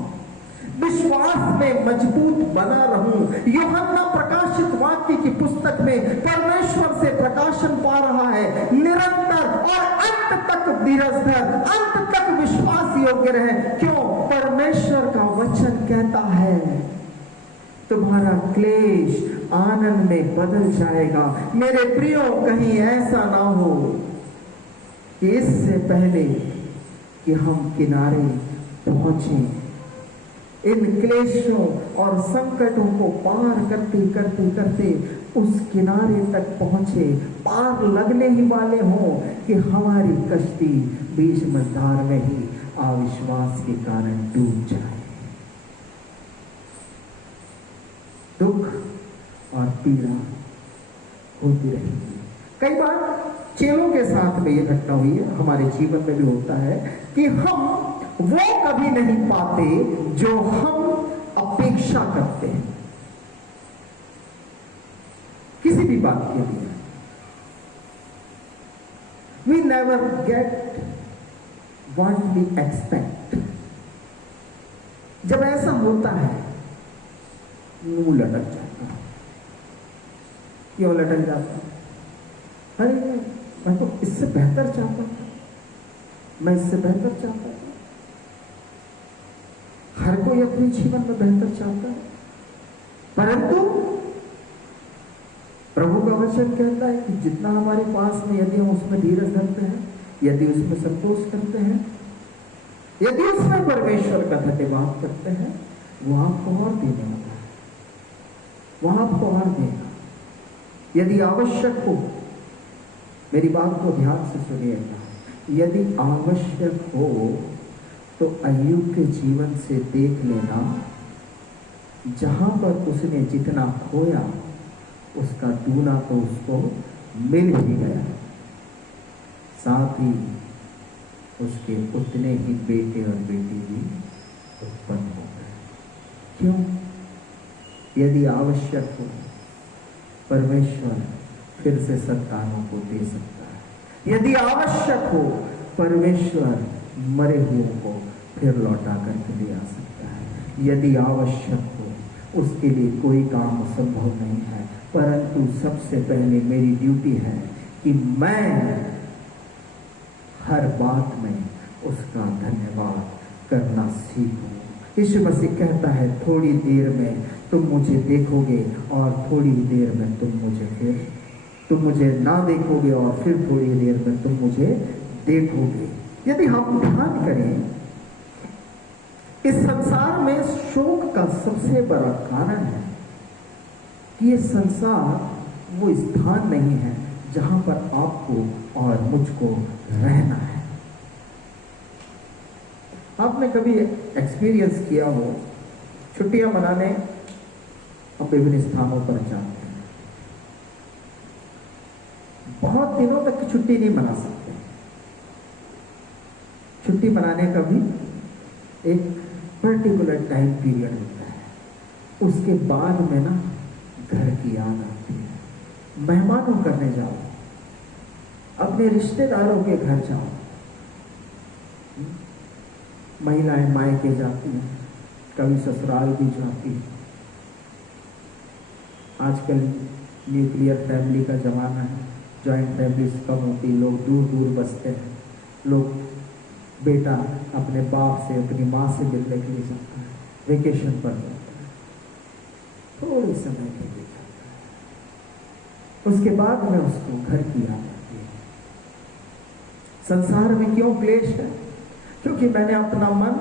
विश्वास में मजबूत बना रहूं। यूहन्ना प्रकाशित वाक्य की पुस्तक में परमेश्वर से प्रकाशन पा रहा है, निरंतर और अंत तक धीरजधर, अंत तक विश्वास योग्य रहे। क्यों? परमेश्वर का वचन कहता है तुम्हारा क्लेश आनंद में बदल जाएगा। मेरे प्रियो, कहीं ऐसा ना हो कि इससे पहले कि हम किनारे पहुंचे, इन क्लेशों और संकटों को पार करते करते करते उस किनारे तक पहुंचे, पार लगने ही वाले हों कि हमारी कश्ती बीच मझधार में ही अविश्वास के कारण डूब जाए। दुख और पीड़ा होती रहेगी। कई बार चेलों के साथ में यह घटना हुई है, हमारे जीवन में भी होता है कि हम वो कभी नहीं पाते जो हम अपेक्षा करते हैं किसी भी बात के लिए। We never get what we expect. जब ऐसा होता है, मुंह लटक जाता है। क्यों लटक जाता है? अरे मैं तो इससे बेहतर चाहता था, मैं इससे बेहतर चाहता था। हर कोई अपने जीवन में बेहतर चाहता है, परंतु प्रभु का वचन कहता है कि जितना हमारे पास में, यदि हम उसमें धीरज धरते हैं, यदि उसमें संतोष करते हैं, यदि उसमें परमेश्वर का धन्यवाद करते हैं, वो आपको और देने वाला है, वो आपको और देगा। यदि आवश्यक हो, मेरी बात को ध्यान से सुनिएगा, यदि आवश्यक हो तो अय्यूब के जीवन से देख लेना, जहां पर उसने जितना खोया उसका दूना तो उसको मिल ही गया, साथ ही उसके उतने ही बेटे और बेटी भी उत्पन्न हो गए। क्यों? यदि आवश्यक हो परमेश्वर फिर से संतानों को दे सकता है। यदि आवश्यक हो परमेश्वर मरे हुओं को फिर लौटा करके ले आ सकता है। यदि आवश्यक हो उसके लिए कोई काम असंभव नहीं है, परंतु सबसे पहले मेरी ड्यूटी है कि मैं हर बात में उसका धन्यवाद करना सीखूं। यीशु मसीह कहता है थोड़ी देर में तुम मुझे देखोगे और थोड़ी देर में तुम मुझे ना देखोगे और फिर थोड़ी देर में तुम मुझे देखोगे। यदि हम ध्यान करें, इस संसार में शोक का सबसे बड़ा कारण है कि ये संसार वो स्थान नहीं है जहां पर आपको और मुझको रहना है। आपने कभी एक्सपीरियंस किया हो, छुट्टियां मनाने हम विभिन्न स्थानों पर जाते हैं, बहुत दिनों तक की छुट्टी नहीं मना सकते। छुट्टी मनाने का भी एक पर्टिकुलर टाइम पीरियड होता है। उसके बाद में ना घर की याद आती है। मेहमानों करने जाओ, अपने रिश्तेदारों के घर जाओ, महिलाएं मायके जाती हैं, कभी ससुराल भी जाती है। आजकल न्यूक्लियर फैमिली का जमाना है, जॉइंट फैमिलीज कम होती, लोग दूर दूर बसते हैं। लोग बेटा अपने बाप से अपनी माँ से मिलने के लिए जाता है, वेकेशन पर जाता है, थोड़े समय के लिए जाता है, उसके बाद में उसको घर की याद आती है। संसार में क्यों क्लेश है? क्योंकि मैंने अपना मन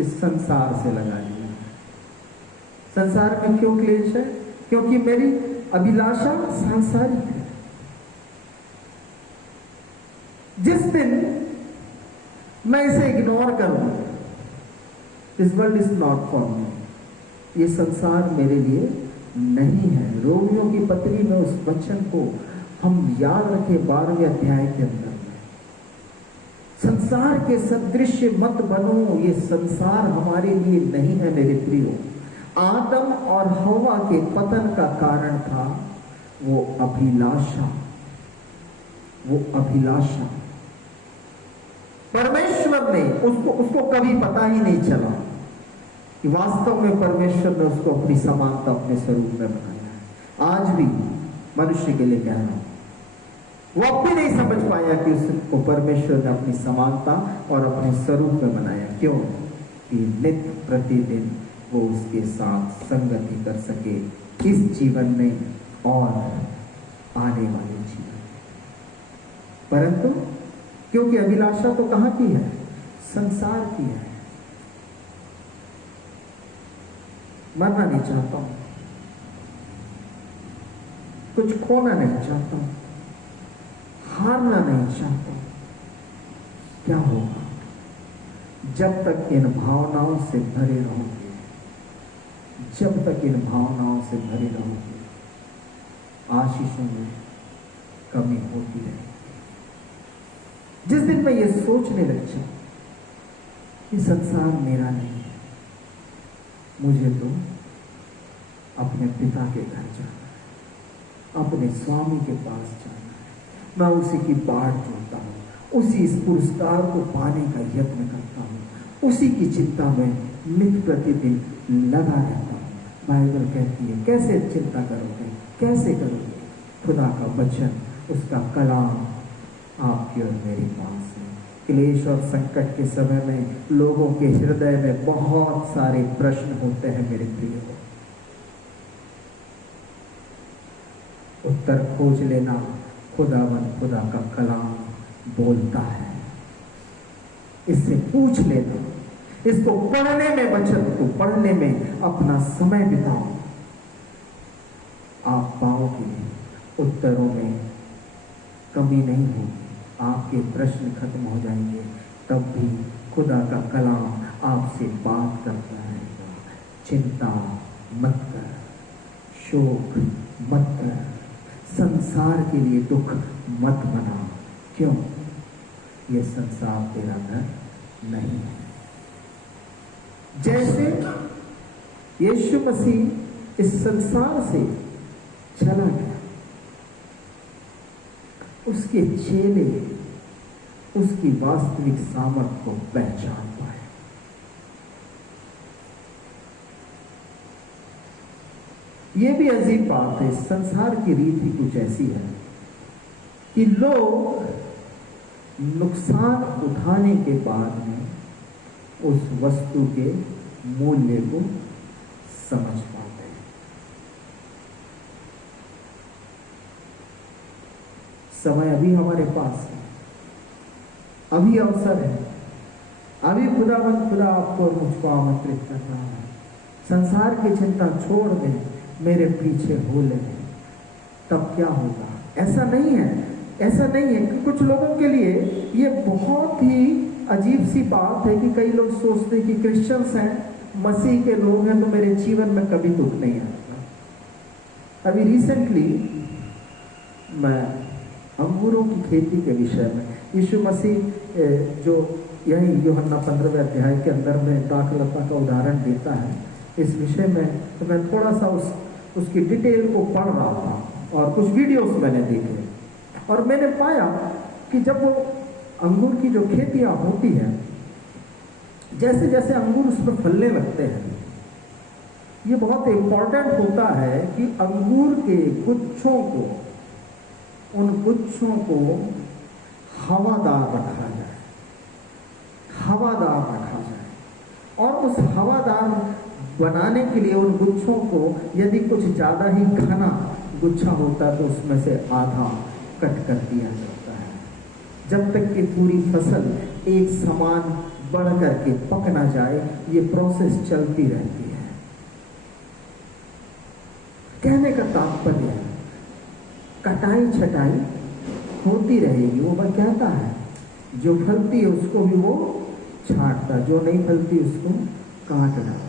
इस संसार से लगा लिया है। संसार में क्यों क्लेश है? क्योंकि मेरी अभिलाषा सांसारिक है। जिस दिन मैं इसे इग्नोर करूं, this world is not for me, ये संसार मेरे लिए नहीं है। रोमियों की पत्री में उस वचन को हम याद रखें 12वें अध्याय के अंदर, संसार के सदृश मत बनो, ये संसार हमारे लिए नहीं है। मेरे प्रियो, आदम और हवा के पतन का कारण था वो अभिलाषा। परमेश्वर ने उसको कभी पता ही नहीं चला कि वास्तव में परमेश्वर ने उसको अपनी समानता अपने स्वरूप में बनाया है। आज भी मनुष्य के लिए कह रहा हूं, वो अब भी नहीं समझ पाया कि उसको परमेश्वर ने अपनी समानता और अपने स्वरूप में बनाया। क्यों? कि नित्य प्रतिदिन वो उसके साथ संगति कर सके इस जीवन में और आने वाले जीवन में। परंतु क्योंकि अभिलाषा तो कहां की है? संसार की है। मरना नहीं चाहता हूं, कुछ खोना नहीं चाहता हूं, हारना नहीं चाहता। क्या होगा? जब तक इन भावनाओं से भरे रहोगे, जब तक इन भावनाओं से भरे रहोगे, आशीषों में कमी होती रहेगी। जिस दिन मैं ये सोचने लग जाऊं कि संसार मेरा नहीं है, मुझे तो अपने पिता के घर जाना है, अपने स्वामी के पास जाना है। मैं उसी की बाट जोड़ता हूँ, उसी इस पुरस्कार को पाने का यत्न करता हूँ, उसी की चिंता में नित्य प्रतिदिन लगा रहता हूँ। बाइबल कहती है कैसे चिंता करोगे, कैसे करोगे? खुदा का वचन, उसका कलाम आपके और मेरे पास है। क्लेश और संकट के समय में लोगों के हृदय में बहुत सारे प्रश्न होते हैं मेरे प्रिय। उत्तर खोज लेना, खुदा का कलाम बोलता है। इससे पूछ लेना, इसको पढ़ने में, वचन को पढ़ने में अपना समय बिताओ। आप पाओगे उत्तरों में कमी नहीं होगी, आपके प्रश्न खत्म हो जाएंगे। तब भी खुदा का कलाम आपसे बात करता है। चिंता मत कर, शोक मत कर, संसार के लिए दुख मत बना। क्यों? ये संसार तेरा घर नहीं है। जैसे यीशु मसीह इस संसार से चला गया, उसके चेले उसकी वास्तविक सामर्थ को पहचान पाए। यह भी अजीब बात है, संसार की रीति कुछ ऐसी है कि लोग नुकसान उठाने के बाद में उस वस्तु के मूल्य को समझ पाते हैं। समय अभी हमारे पास है, अभी अवसर है, अभी खुदा आपको और मुझको आमंत्रित कर रहा है। संसार की चिंता छोड़ दें, मेरे पीछे हो ले। तब क्या होगा? ऐसा नहीं है, ऐसा नहीं है कि कुछ लोगों के लिए ये बहुत ही अजीब सी बात है कि कई लोग सोचते हैं कि क्रिश्चियंस हैं, मसीह के लोग हैं, तो मेरे जीवन में कभी दुख नहीं आता। अभी रिसेंटली मैं अंगूरों की खेती के विषय में, यीशु मसीह जो यही यूहन्ना 15वें अध्याय के अंदर में दाखलता का उदाहरण देता है, इस विषय में तो मैं थोड़ा सा उसकी डिटेल को पढ़ रहा था और कुछ वीडियोस मैंने देखे और मैंने पाया कि जब वो अंगूर की जो खेतियां होती हैं, जैसे जैसे अंगूर उस पर फलने लगते हैं, ये बहुत इम्पोर्टेंट होता है कि अंगूर के गुच्छों को, उन गुच्छों को हवादार रखा जाए, हवादार रखा जाए। और उस हवादार बनाने के लिए उन गुच्छों को यदि कुछ ज़्यादा ही घना गुच्छा होता है तो उसमें से आधा कट कर दिया जाता है, जब तक कि पूरी फसल एक समान बढ़ करके पक ना जाए। ये प्रोसेस चलती रहती है। कहने का तात्पर्य है, कटाई छटाई होती रहेगी। वो वह कहता है जो फलती है उसको भी वो छांटता, जो नहीं फलती उसको काट डालता है।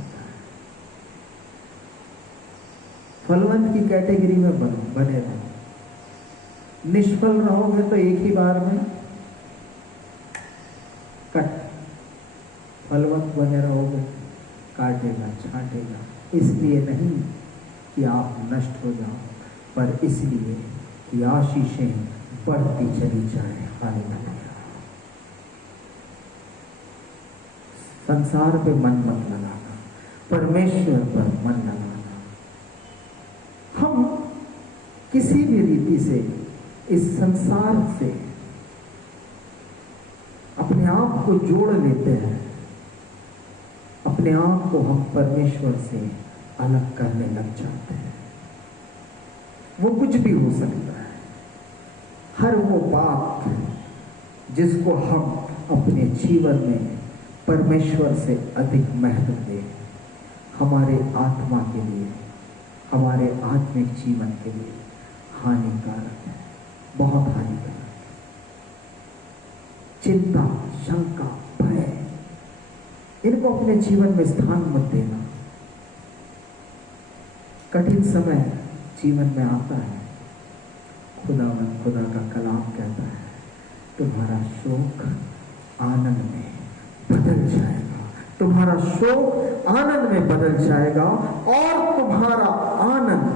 फलवंत की कैटेगरी में बने रहो, निष्फल रहोगे तो एक ही बार में कट, फलवंत बने रहोगे काटेगा छांटेगा। इसलिए नहीं कि आप नष्ट हो जाओ, पर इसलिए कि आशीषें बढ़ती चली जाए। हालेलुया। संसार पे मन मत लगाना, परमेश्वर पर मन लगाना। हम किसी भी रीति से इस संसार से अपने आप को जोड़ लेते हैं, अपने आप को हम परमेश्वर से अलग करने लग जाते हैं। वो कुछ भी हो सकता है, हर वो बात जिसको हम अपने जीवन में परमेश्वर से अधिक महत्व दें, हमारे आत्मा के लिए, हमारे आत्मिक जीवन के लिए हानिकारक है, बहुत हानिकारक है। चिंता, शंका, भय, इनको अपने जीवन में स्थान मत देना। कठिन समय जीवन में आता है, खुदा का कलाम कहता है तुम्हारा शोक आनंद में बदल जाएगा, तुम्हारा शोक आनंद में बदल जाएगा और तुम्हारा आनंद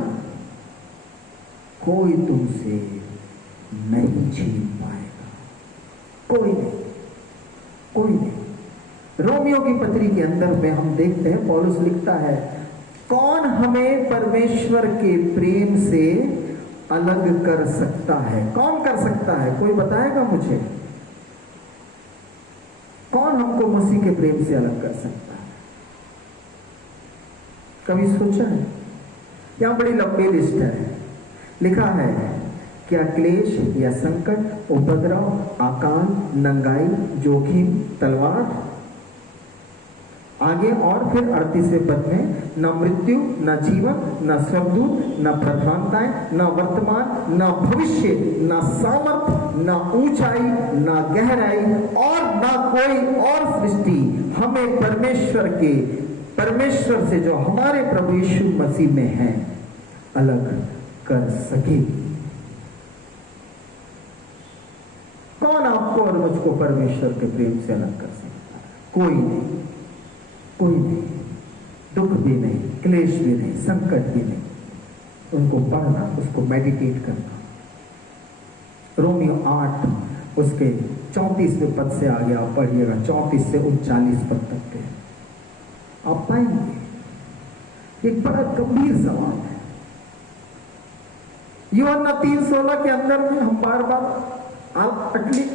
कोई तुमसे नहीं छीन पाएगा। कोई नहीं, कोई नहीं। रोमियो की पत्री के अंदर में हम देखते हैं, पौलुस लिखता है, कौन हमें परमेश्वर के प्रेम से अलग कर सकता है? कौन कर सकता है? कोई बताएगा मुझे? कौन हमको मसीह के प्रेम से अलग कर सकता है? कभी सोचा है? यहां बड़ी लंबी लिस्ट है, लिखा है क्या क्लेश या संकट, उपद्रव, अकाल, नंगाई, जोखिम, तलवार, आगे और फिर 38वें पद में, न मृत्यु, न जीवन, न स्वर्गदूत, न प्रधानताएं, न वर्तमान, न भविष्य, न सामर्थ, न ऊंचाई, न गहराई और न कोई और सृष्टि हमें परमेश्वर से जो हमारे प्रभु यीशु मसीह में है अलग कर सके। कौन आपको और मुझको परमेश्वर के प्रेम से अलग कर सकता है? कोई नहीं, कोई नहीं, दुख भी नहीं, क्लेश भी नहीं, संकट भी नहीं। उनको पढ़ना, उसको मेडिटेट करना। रोमियो 8 उसके 34वें पद से आगे आप पढ़िएगा, 34 से 39 पद तक के आप पाएंगे। एक बड़ा गंभीर सवाल है। यूहन्ना 3:16 के अंदर में हम बार बार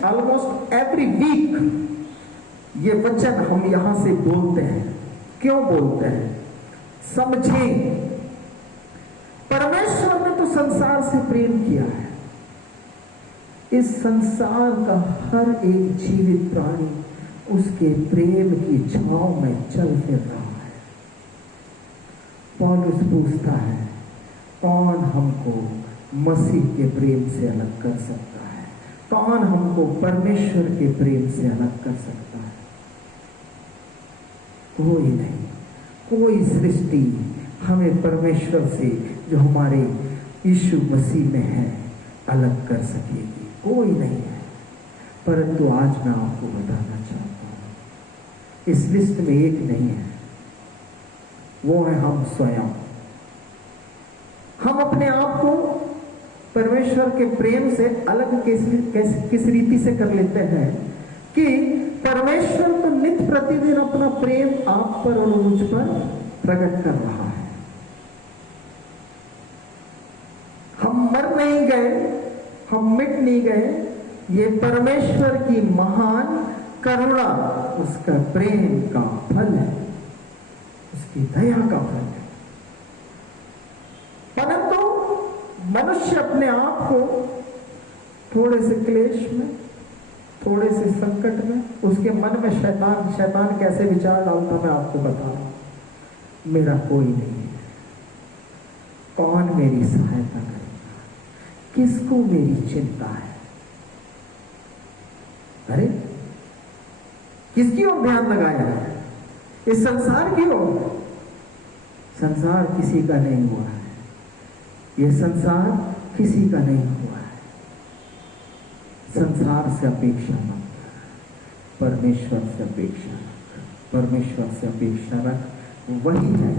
ऑलमोस्ट एवरी वीक ये वचन हम यहां से बोलते हैं। क्यों बोलते हैं? समझें, परमेश्वर ने तो संसार से प्रेम किया है। इस संसार का हर एक जीवित प्राणी उसके प्रेम की छांव में चल फिर रहा है। पौलुस पूछता है, कौन हमको मसीह के प्रेम से अलग कर सकता है? कौन हमको परमेश्वर के प्रेम से अलग कर सकता है? कोई नहीं। कोई सृष्टि हमें परमेश्वर से, जो हमारे यीशु मसीह में है, अलग कर सकेगी? कोई नहीं है। परंतु आज मैं आपको बताना चाहता हूं, इस लिस्ट में एक नहीं है, वो है हम स्वयं। हम अपने आप को परमेश्वर के प्रेम से अलग किस रीति से कर लेते हैं कि परमेश्वर तो नित्य प्रतिदिन अपना प्रेम आप पर और मुझ पर प्रकट कर रहा है। हम मर नहीं गए, हम मिट नहीं गए। ये परमेश्वर की महान करुणा, उसका प्रेम का फल है, उसकी दया का फल है। परंतु मनुष्य अपने आप को थोड़े से क्लेश में, थोड़े से संकट में, उसके मन में शैतान कैसे विचार डालता, मैं आपको बता रहा हूं। मेरा कोई नहीं है, कौन मेरी सहायता करेगा, किसको मेरी चिंता है? अरे किसकी ओर ध्यान लगाया है? इस संसार की ओर। संसार किसी का नहीं हुआ है, यह संसार किसी का नहीं हुआ है। संसार से अपेक्षा मत कर, परमेश्वर से अपेक्षा रख। परमेश्वर से अपेक्षा रख, वही है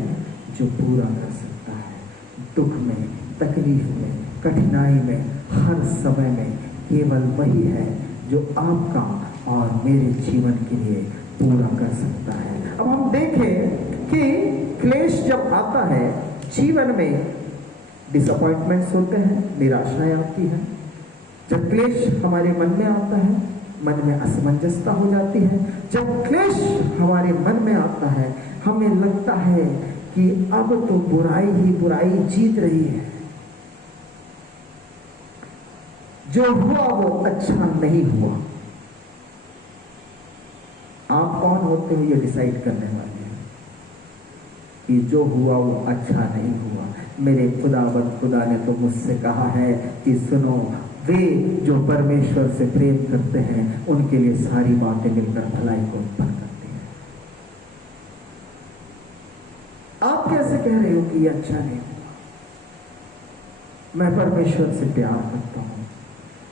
जो पूरा कर सकता है। दुख में, तकलीफ में, कठिनाई में, हर समय में केवल वही है जो आपका और मेरे जीवन के लिए पूरा कर सकता है। अब हम देखें कि क्लेश जब आता है जीवन में, डिसअपॉइंटमेंट्स होते हैं, निराशाएं आती हैं। जब क्लेश हमारे मन में आता है, मन में असमंजसता हो जाती है। जब क्लेश हमारे मन में आता है, हमें लगता है कि अब तो बुराई ही बुराई जीत रही है, जो हुआ वो अच्छा नहीं हुआ। आप कौन होते हो ये डिसाइड करने वाले हैं कि जो हुआ वो अच्छा नहीं हुआ। मेरे खुदा ने तो मुझसे कहा है कि सुनो, वे जो परमेश्वर से प्रेम करते हैं उनके लिए सारी बातें मिलकर भलाई को उत्पन्न करती हैं। आप कैसे कह रहे हो कि ये अच्छा नहीं हुआ? मैं परमेश्वर से प्यार करता हूं,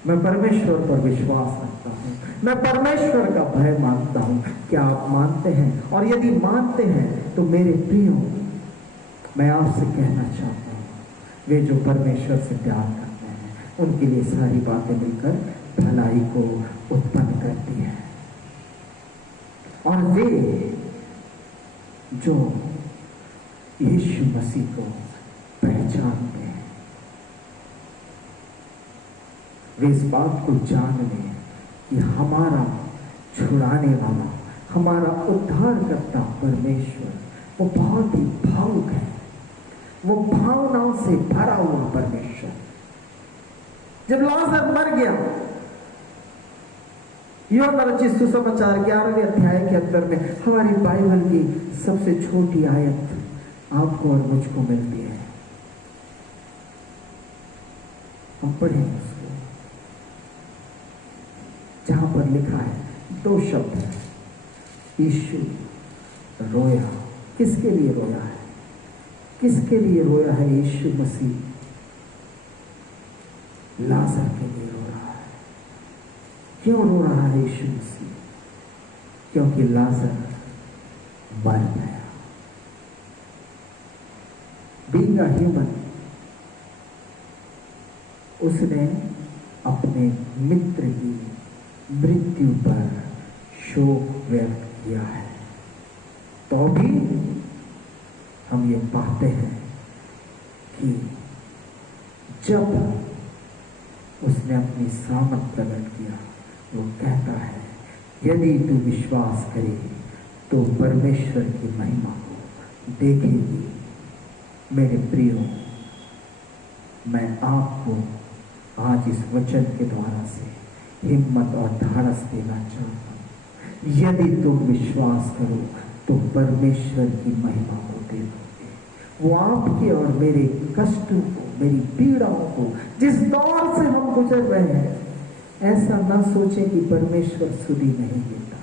मैं परमेश्वर पर विश्वास रखता हूं, मैं परमेश्वर का भय मानता हूं। क्या आप मानते हैं? और यदि मानते हैं तो मेरे प्रियो, मैं आपसे कहना चाहता हूं, वे जो परमेश्वर से प्यार करते हैं उनके लिए सारी बातें मिलकर भलाई को उत्पन्न करती है। और वे जो यीशु मसीह को पहचानते हैं, वे इस बात को जान लें कि हमारा छुड़ाने वाला, हमारा उद्धार करता परमेश्वर, वो बहुत ही भावुक है, वो भावनाओं से भरा हुआ परमेश्वर। जब लाजर मर गया, यूहन्ना रचित सुसमाचार 11वें अध्याय के अंदर में हमारी बाइबल की सबसे छोटी आयत आपको और मुझको मिलती है। हम पढ़ेंगे उसको, जहां पर लिखा है 2 शब्द है, यीशु रोया। किसके लिए रोया है? किसके लिए रोया है यीशु मसीह? लाजर के लिए रो रहा है। क्यों रो रहा है यीशु मसीह? क्योंकि लाजर मर गया। बीइंग अ ह्यूमन, उसने अपने मित्र की मृत्यु पर शोक व्यक्त किया है। तो भी हम ये पाते हैं कि जब उसने अपनी सामर्थ प्रकट किया, वो कहता है यदि तू विश्वास करे तो परमेश्वर की महिमा को देखेगी। मेरे प्रियो, मैं आपको आज इस वचन के द्वारा से हिम्मत और धारस देना चाहता हूँ। यदि तुम विश्वास करो तो परमेश्वर की महिमा को देखोगे। वो आपके और मेरे कष्टों को, मेरी पीड़ाओं को, जिस दौर से हम गुजर रहे हैं, ऐसा ना सोचें कि परमेश्वर सुधि नहीं देता।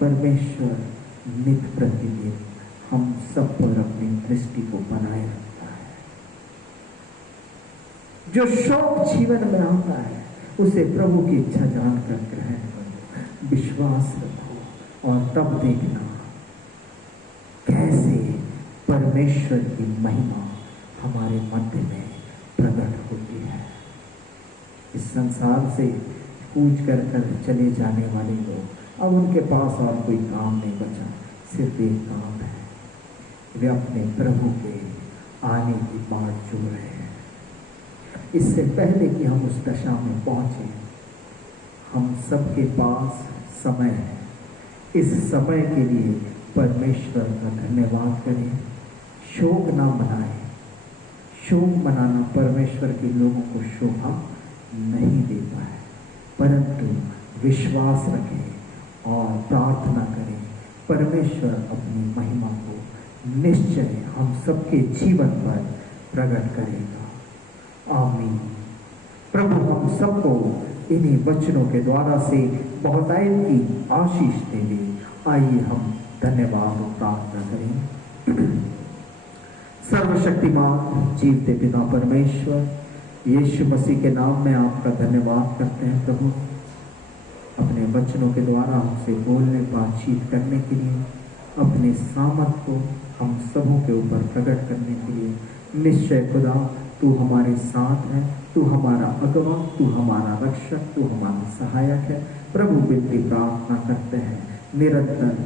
परमेश्वर नित प्रतिदिन हम सब पर अपनी दृष्टि को बनाए रखता है। जो शोक जीवन में आता है उसे प्रभु की इच्छा जानकर ग्रहण करो, विश्वास रखो और तब देखना कैसे परमेश्वर की महिमा हमारे मध्य में प्रकट होती है। इस संसार से कूच कर चले जाने वाले लोग, अब उनके पास और कोई काम नहीं बचा, सिर्फ एक काम है, वे अपने प्रभु के आने की बाट जो रहे हैं। इससे पहले कि हम उस दशा में पहुंचे, हम सबके पास समय है। इस समय के लिए परमेश्वर का धन्यवाद करें। शोक ना मनाएं। शोक मनाना परमेश्वर के लोगों को शोभा नहीं देता है, परंतु विश्वास रखें और प्रार्थना करें। परमेश्वर अपनी महिमा को निश्चय हम सबके जीवन पर प्रकट करेगा। आमीन। प्रभु हम सबको इन्हीं वचनों के द्वारा से बहुतायत की आशीष देवे। आइए हम धन्यवाद और प्रार्थना करें। सर्वशक्तिमान जीवते पिता परमेश्वर, यीशु मसीह के नाम में आपका धन्यवाद करते हैं प्रभु, अपने वचनों के द्वारा हमसे बोलने, बातचीत करने के लिए, अपने सामर्थ को हम सबों के ऊपर प्रकट करने के लिए। निश्चय खुदा तू हमारे साथ है, तू हमारा अगवा, तू हमारा रक्षक, तू हमारा सहायक है। प्रभु विनती प्रार्थना करते हैं, निरंतर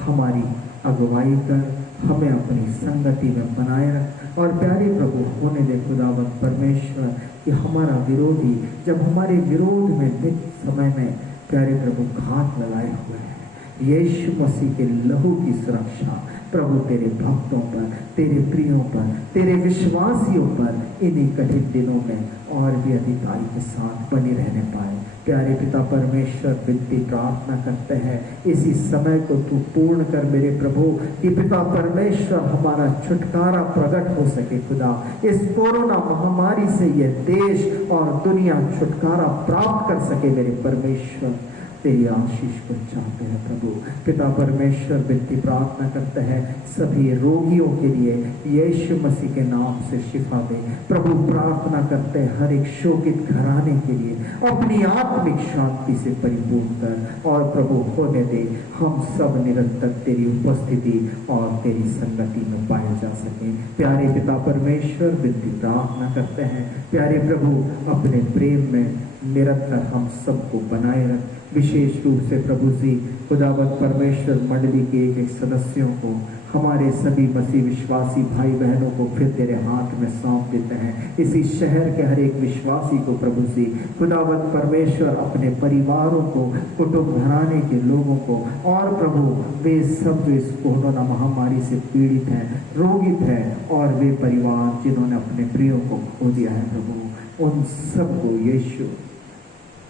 हमारी अगुवाई कर, हमें अपनी संगति में बनाए रख और प्यारे प्रभु होने दे खुदावंत परमेश्वर कि हमारा विरोधी जब हमारे विरोध में नित समय में प्यारे प्रभु घात लगाए हुए हैं, यीशु मसीह के लहू की सुरक्षा प्रभु तेरे भक्तों पर, तेरे प्रियों पर, तेरे विश्वासियों पर इन्हीं कठिन दिनों में और भी अधिकाई के साथ बनी रहने पाए। प्यारे पिता परमेश्वर विनती प्रार्थना करते हैं, इसी समय को तू पूर्ण कर मेरे प्रभु कि पिता परमेश्वर हमारा छुटकारा प्रकट हो सके। खुदा इस कोरोना महामारी से यह देश और दुनिया छुटकारा प्राप्त कर सके। मेरे परमेश्वर तेरी आशीष को चाहते हैं प्रभु। पिता परमेश्वर विनती प्रार्थना करते हैं सभी रोगियों के लिए यीशु मसीह के नाम से शिफा दे प्रभु। प्रार्थना करते हैं हर एक शोकित घराने के लिए अपनी आत्मिक शांति से परिपूर्ण कर और प्रभु होने दे हम सब निरंतर तेरी उपस्थिति और तेरी संगति में पाए जा सके। प्यारे पिता परमेश्वर विनती प्रार्थना करते हैं प्यारे प्रभु अपने प्रेम में निरंतर हम सबको बनाए रख। विशेष रूप से प्रभु जी खुदावंत परमेश्वर मंडली के एक एक सदस्यों को, हमारे सभी मसीह विश्वासी भाई बहनों को फिर तेरे हाथ में सौंप देते हैं। इसी शहर के हर एक विश्वासी को प्रभु जी खुदावंत परमेश्वर अपने परिवारों को, कुटुंब घराने के लोगों को और प्रभु वे सब जो इस कोरोना महामारी से पीड़ित हैं, रोगित हैं और वे परिवार जिन्होंने अपने प्रियों को खो दिया है प्रभु, उन सबको यीशु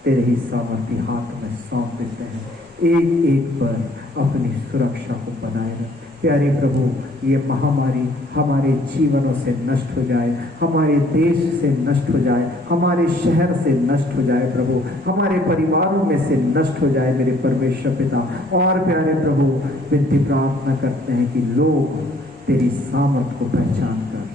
तेरे ही सामर्थी हाथ में सौंप देते हैं। एक एक पर अपनी सुरक्षा को बनाए रख। प्यारे प्रभु ये महामारी हमारे जीवनों से नष्ट हो जाए, हमारे देश से नष्ट हो जाए, हमारे शहर से नष्ट हो जाए प्रभु, हमारे परिवारों में से नष्ट हो जाए मेरे परमेश्वर पिता। और प्यारे प्रभु विनती प्रार्थना करते हैं कि लोग तेरी सामर्थ को पहचान कर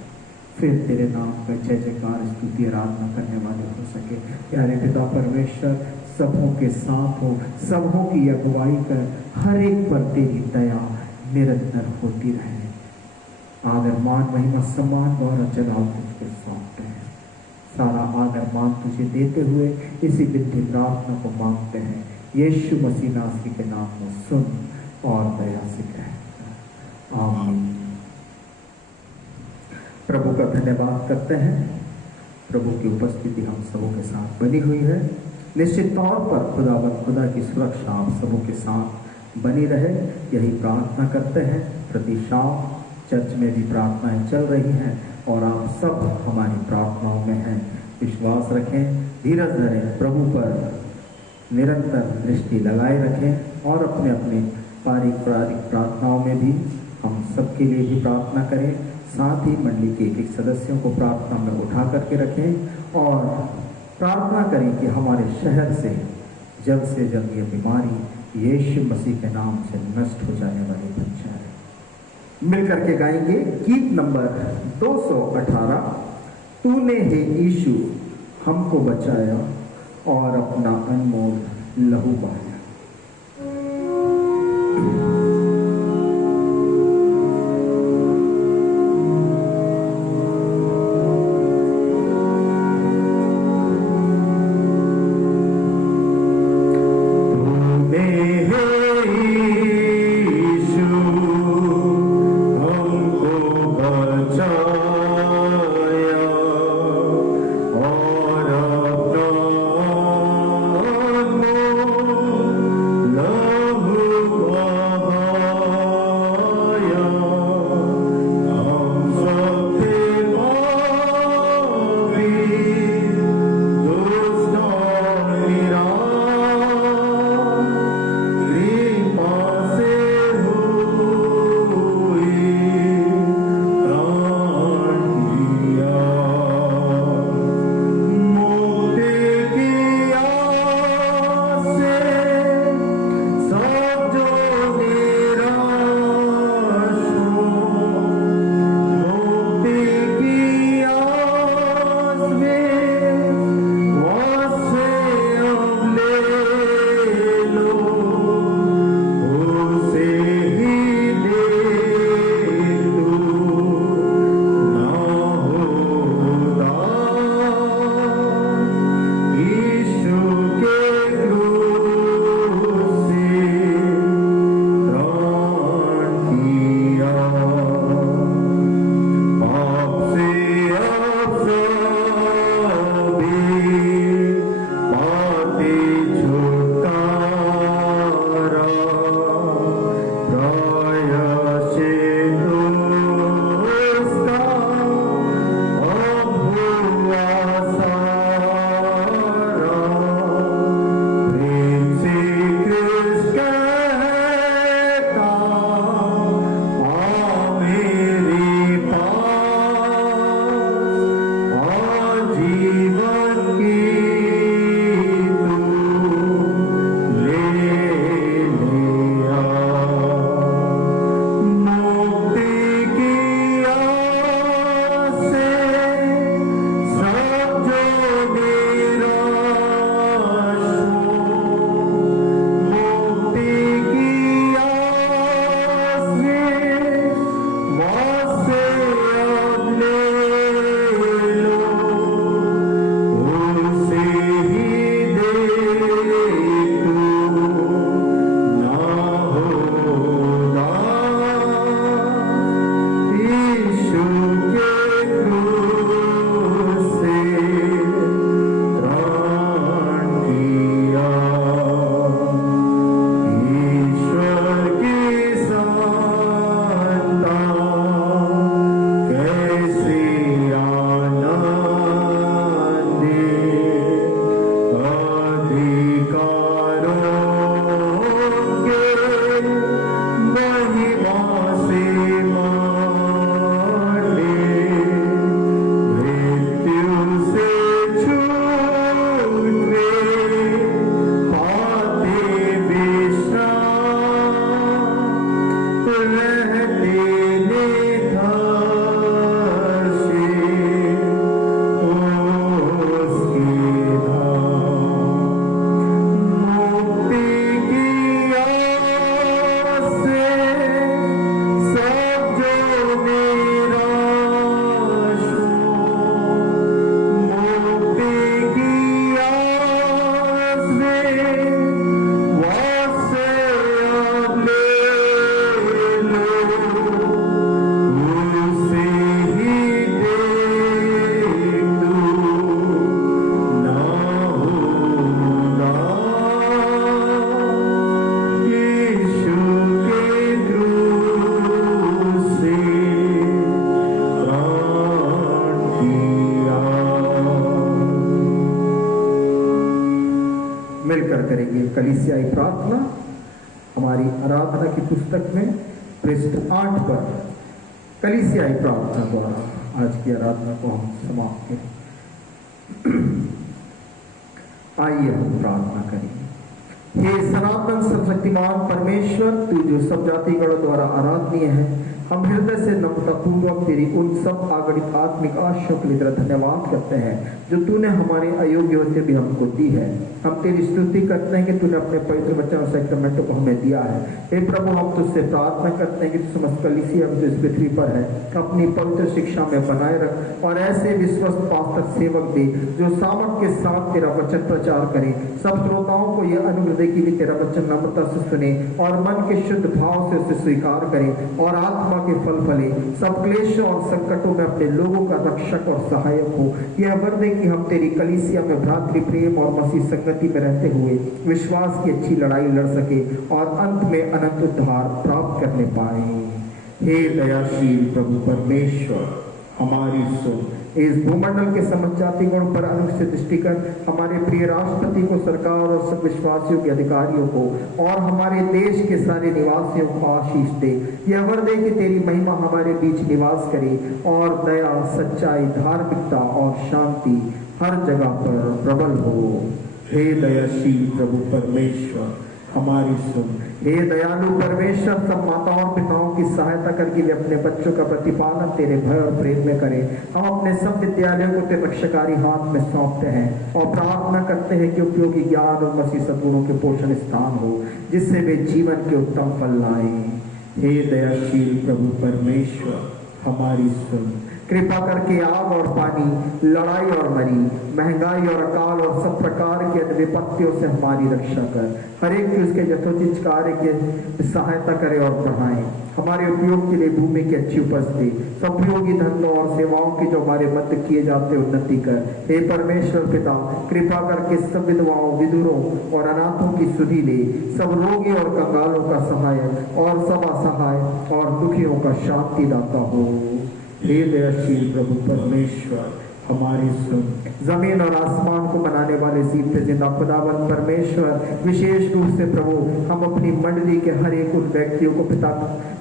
फिर तेरे नाम का जय जयकार स्तुति आराधना करने वाले हो सके। प्यारे पिता परमेश्वर सबों के साथ हो, सबों की अगुवाई कर, हर एक पर तेरी दया निरंतर होती रहे। आदर मान महिमा सम्मान द्वारा जलाल तुझको सौंपते हैं। सारा आदर मान तुझे देते हुए इसी विधि प्रार्थना को मांगते हैं यीशु मसीह नासरी के नाम में सुन और दया से कह आमीन। प्रभु का धन्यवाद करते हैं। प्रभु की उपस्थिति हम सबों के साथ बनी हुई है। निश्चित तौर पर खुदा की सुरक्षा आप सबों के साथ बनी रहे, यही प्रार्थना करते हैं। प्रति शाम चर्च में भी प्रार्थनाएं चल रही हैं और आप सब हमारी प्रार्थनाओं में हैं। विश्वास रखें, धीरज धरें, प्रभु पर निरंतर दृष्टि लगाए रखें और अपने अपने पारिवारिक प्रार्थनाओं में भी हम सबके लिए भी प्रार्थना करें। साथ ही मंडली के एक सदस्यों को प्रार्थना में उठा करके रखें और प्रार्थना करें कि हमारे शहर से जल्द ये बीमारी यीशु मसीह के नाम से नष्ट हो जाने वाली बन जाए। मिलकर के गाएंगे गीत नंबर 218, तूने हे यीशु हमको बचाया और अपना अनमोल लहू बहाया। और अपना कलीसियाई प्रार्थना हमारी आराधना की पुस्तक में पृष्ठ 8 पर कलीसियाई प्रार्थना द्वारा आज की आराधना को हम समाप्त करें। आइए हम प्रार्थना करें। हे सनातन सर्वशक्तिमान परमेश्वर, तू जो सब जातिगणों द्वारा आराधनीय है, हम हृदय से नम्रता पूर्वक तेरी उन सब आगणित आत्मिक आशीषों के लिए तेरा धन्यवाद करते हैं जो तूने हमारे अयोग्य होते भी हमको दी है। हम तेरी स्तुति करते हैं कि तूने अपने पवित्र वचन और सैक्रमेंटों को हमें दिया है। हे प्रभु, हम तुझसे प्रार्थना करते हैं कि तू समस्त कलीसिया जो इस पृथ्वी पर है अपनी पवित्र शिक्षा में बनाए रख और ऐसे विश्वस्त पास्टर सेवक दे जो सामर्थ के साथ तेरा वचन प्रचार करें। सब श्रोताओं को यह अनुग्रह दे कि तेरा वचन नम्रता से सुने और मन के शुद्ध भाव से उसे स्वीकार करें और आत्मा के फल फले, सब क्लेशों और संकटों में अपने लोगों का रक्षक और सहायक हो। यह वर दे कि हम तेरी कलीसिया में भ्रातृ प्रेम और मसीह संगति में रहते हुए विश्वास की अच्छी लड़ाई लड़ सके और अंत में अनंत उद्धार प्राप्त करने पाए। हे दयाशील प्रभु परमेश्वर, हमारी सुन। इस भूमंडल के समस्त जातिगण पर अनुचित दृष्टि कर हमारे प्रिय राष्ट्रपति को, सरकार और सब विश्वासियों के अधिकारियों को और हमारे देश के सारे निवासियों को आशीष दे। यह वर दे कि तेरी महिमा हमारे बीच निवास करे और दया, सच्चाई, धार्मिकता और शांति हर जगह पर प्रबल हो। हे दयाशील प्रभु परमेश्वर, हमारी सुन। हे दयालु परमेश्वर, सब माताओं और पिताओं की सहायता करके वे अपने बच्चों का प्रतिपालन तेरे भय और प्रेम में करें। हम अपने सब विद्यालयों को तेरे रक्षकारी हाथ में सौंपते हैं और प्रार्थना करते हैं कि उपयोगी ज्ञान और मसीह सद्गुणों के पोषण स्थान हो, जिससे वे जीवन के उत्तम फल लाएं। हे दयाशील प्रभु परमेश्वर, हमारी सुन। कृपा करके आग और पानी, लड़ाई और मरी, महंगाई और अकाल और सब प्रकार के विपत्तियों से हमारी रक्षा कर। हर एक की उसके यथोचित कार्य की सहायता करे और बढ़ाए। हमारे उपयोग के लिए भूमि की अच्छी उपज दे। सब उपयोगी धंधों और सेवाओं की जो हमारे मध्य किए जाते उन्नति कर। हे परमेश्वर पिता, कृपा करके सब विधवाओं, विधुरों और अनाथों की सुधि ले। सब रोगी और कंगालों का सहायक और सब असहाय और दुखियों का शांति दाता हो। हे दयाशील प्रभु परमेश्वर, हमारी सुन। जमीन और आसमान को बनाने वाले जीवते जिंदा खुदावंद परमेश्वर, विशेष रूप से प्रभु हम अपनी मंडली के हर एक उन व्यक्तियों को पिता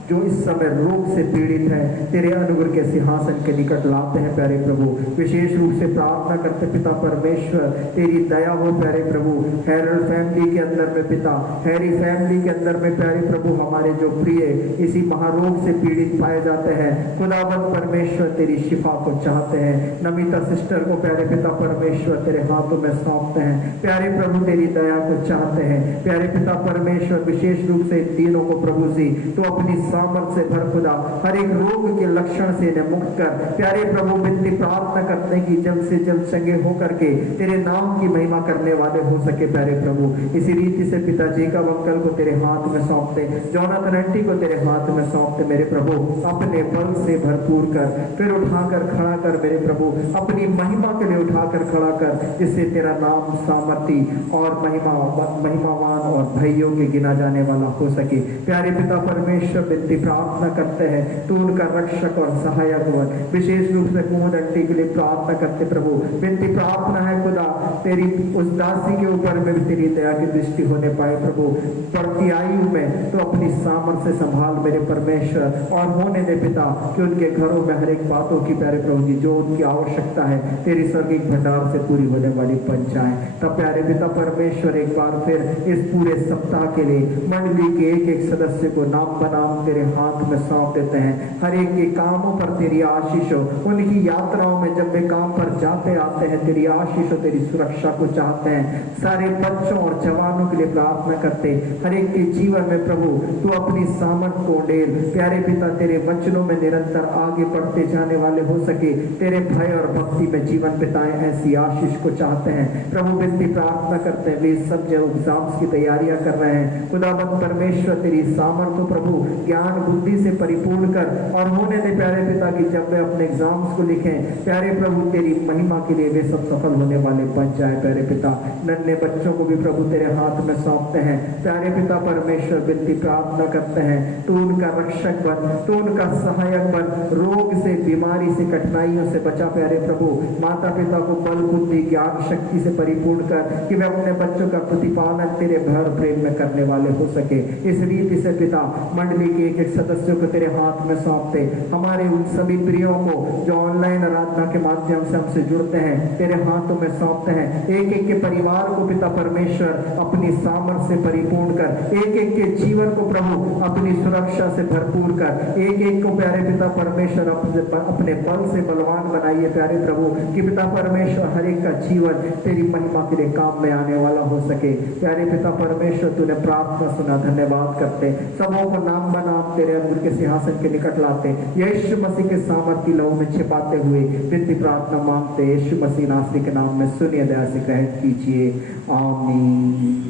जो इस समय रोग से पीड़ित है तेरे अनुग्रह के सिंहासन के निकट लाते हैं प्यारे प्रभु। विशेष रूप से प्रार्थना करते पिता परमेश्वर, तेरी दया हो प्यारे प्रभु। हैरल्ड फैमिली के अंदर में पिता, हैरी फैमिली के अंदर में प्यारे प्रभु हमारे जो प्रिय इसी महारोग से पीड़ित पाए जाते हैं, खुदावंद परमेश्वर तेरी शिफा को चाहते हैं। नमिता सिस्टर को प्यारे पिता परमेश्वर तेरे हाथों में सौंपते हैं। प्यारे प्रभु तेरी दया को चाहते हैं। प्यारे पिता परमेश्वर, विशेष रूप से इन तीनों को प्रभु जी तो अपनी सामर्थ से भर खुदा हर एक रोग के लक्षण से इन्हें मुक्त कर। प्यारे प्रभु विनती प्रार्थना करते हैं कि जल्द से जल्द चंगे होकर के तेरे नाम की महिमा करने वाले हो सके प्यारे प्रभु। इसी रीति से पिता जेकब अंकल को तेरे हाथ में सौंपते, जोनाथन आंटी को तेरे हाथ में सौंपते मेरे प्रभु। अपने बल से भरपूर कर, फिर उठाकर खड़ा कर मेरे प्रभु। अपनी महिमा के लिए उठाकर खड़ा कर, जिससे तेरा नाम सामर्थी और महिमावान और भइयों के गिना जाने वाला हो सके। प्यारे पिता परमेश्वर विनती प्रार्थना करते हैं तू उनका रक्षक और सहायक हो। विशेष रूप से कुमुद आंटी के लिए प्रार्थना करते प्रभु। विनती प्रार्थना है खुदा तेरी उस दासी के ऊपर में भी तेरी दया की दृष्टि होने पाए प्रभु। बढ़ती आयु में तो अपनी सामर्थ्य से संभाल मेरे परमेश्वर और होने दे पिता कि उनके घरों में हर एक बातों की प्यारे प्रभु जी जो उनकी आवश्यकता है तेरी स्वर्गीय भंडार से पूरी होने वाली बन जाए। तब प्यारे पिता परमेश्वर एक बार फिर इस पूरे सप्ताह के लिए मंडली के एक एक सदस्य को नाम बनाम तेरे हाथ में सौंप देते हैं। हर एक के कामों पर तेरी आशीष हो। उनकी यात्राओं में जब वे काम पर जाते आते हैं तेरी आशीष हो, तेरी सुरक्षा को चाहते हैं। सारे बच्चों और जवानों के लिए प्रार्थना करते हर एक के जीवन में प्रभु तू अपनी सामर्थ को डेल। प्यारे पिता तेरे वचनों में निरंतर आगे बढ़ते जाने वाले हो सके, तेरे भय और भक्ति में जीवन बिताएं, ऐसी आशीष को चाहते हैं प्रभु। विनती प्रार्थना करते हैं वे सब जो एग्जाम्स की तैयारियां कर रहे हैं खुदाबंद परमेश्वर तेरी सामर्थ्य प्रभु ज्ञान बुद्धि से परिपूर्ण कर और होने दे प्यारे पिता की जब वे अपने एग्जाम्स को लिखें प्यारे प्रभु तेरी महिमा के लिए वे सब सफल होने वाले बन जाए प्यारे पिता। नन्हे बच्चों को भी प्रभु तेरे हाथ में सौंपते हैं प्यारे पिता परमेश्वर। विनती प्रार्थना प्रार्थना करते हैं, तू उनका रक्षक बन, तू उनका सहायक बन, रोग से, बीमारी से, कठिनाइयों से बचा प्यारे प्रभु। माता पिता को बल, बुद्धि, ज्ञान, शक्ति से परिपूर्ण कर कि वे अपने बच्चों का प्रतिपालन तेरे भर प्रेम में करने वाले हो सके। इस रीति से पिता मंडली के एक एक सदस्यों को तेरे हाथ में सौंपते, हमारे उन सभी प्रियों को जो ऑनलाइन आराधना के माध्यम से हमसे जुड़ते हैं तेरे हाथों में सौंपते हैं। एक एक के परिवार को पिता परमेश्वर अपनी सामर्थ्य से परिपूर्ण कर, एक एक के जीवन को प्रभु अपनी सुरक्षा से भरपूर कर, एक एक को प्यारे पिता परमेश्वर अपने बल से बलवान बनाइए प्यारे प्रभु कि पिता परमेश्वर हर एक का जीवन तेरी महिमा तेरे काम में आने वाला हो सके। प्यारे पिता परमेश्वर तूने प्रार्थना सुना, धन्यवाद करते, सबों को नाम बनाम तेरे अंदर के सिंहासन के निकट लाते, यीशु मसीह के सामर्थ्य लहू में छिपाते हुए विनती प्रार्थना मांगते, यीशु मसीह नासरी के नाम में सुनिए, दया से ग्रहण कीजिए, आमीन।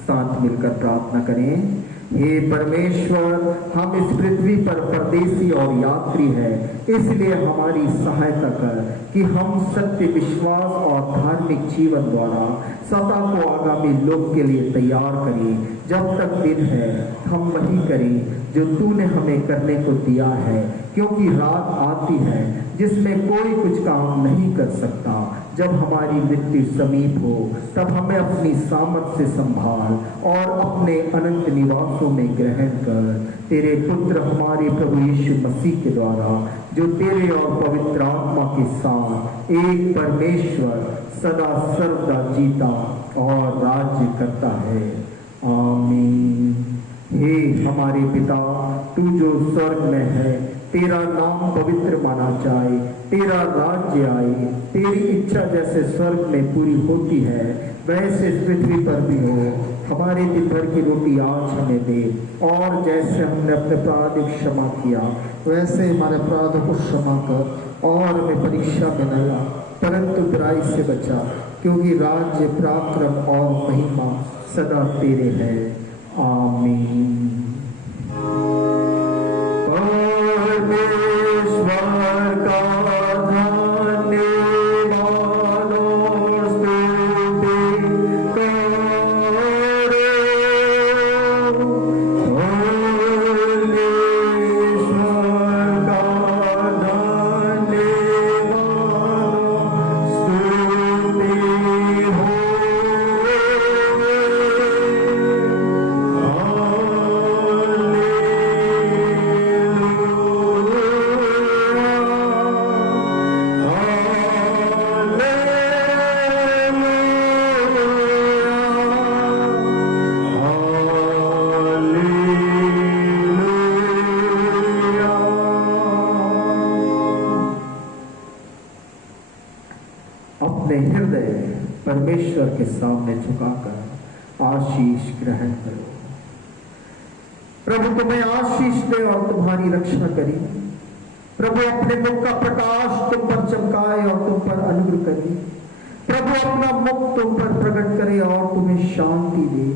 साथ मिलकर प्रार्थना करें। हे परमेश्वर, हम इस पृथ्वी पर परदेसी और यात्री हैं, इसलिए हमारी सहायता कर कि हम सत्य, विश्वास और धार्मिक जीवन द्वारा सदा को आगामी लोक के लिए तैयार करें। जब तक दिन है हम वही करें जो तूने हमें करने को दिया है, क्योंकि रात आती है जिसमें कोई कुछ काम नहीं कर सकता। जब हमारी मृत्यु समीप हो तब हमें अपनी सामर्थ से संभाल और अपने अनंत निवासों में ग्रहण कर। तेरे पुत्र हमारे प्रभु यीशु मसीह के द्वारा, जो तेरे और पवित्र आत्मा के साथ एक परमेश्वर सदा सर्वदा जीता और राज्य करता है, आमीन। हे हमारे पिता, तू जो स्वर्ग में है, तेरा नाम पवित्र माना जाए, तेरा राज्य आए, तेरी इच्छा जैसे स्वर्ग में पूरी होती है वैसे पृथ्वी पर भी हो। हमारे दिन भर की रोटी आज हमें दे, और जैसे हमने अपने अपराध को क्षमा किया वैसे हमारे अपराधों को क्षमा कर, और हमें परीक्षा में न ला परंतु बुराई से बचा, क्योंकि राज्य, पराक्रम और महिमा सदा तेरे है, आमीन। परमेश्वर के सामने झुकाकर आशीष ग्रहण करो। प्रभु तुम्हें आशीष दे और तुम्हारी रक्षा करे। प्रभु अपने मुख का प्रकाश तुम पर चमकाए और तुम पर अनुग्रह करे। प्रभु अपना मुख तुम पर प्रकट करे और तुम्हें शांति दे।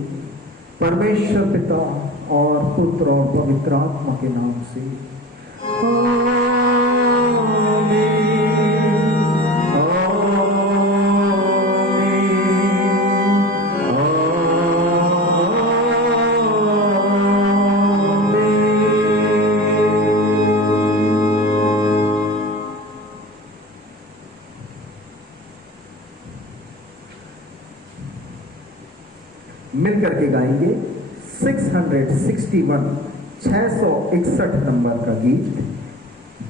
परमेश्वर पिता और पुत्र और पवित्र आत्मा के नाम से, मिलकर के गाएंगे 661 661 नंबर का गीत,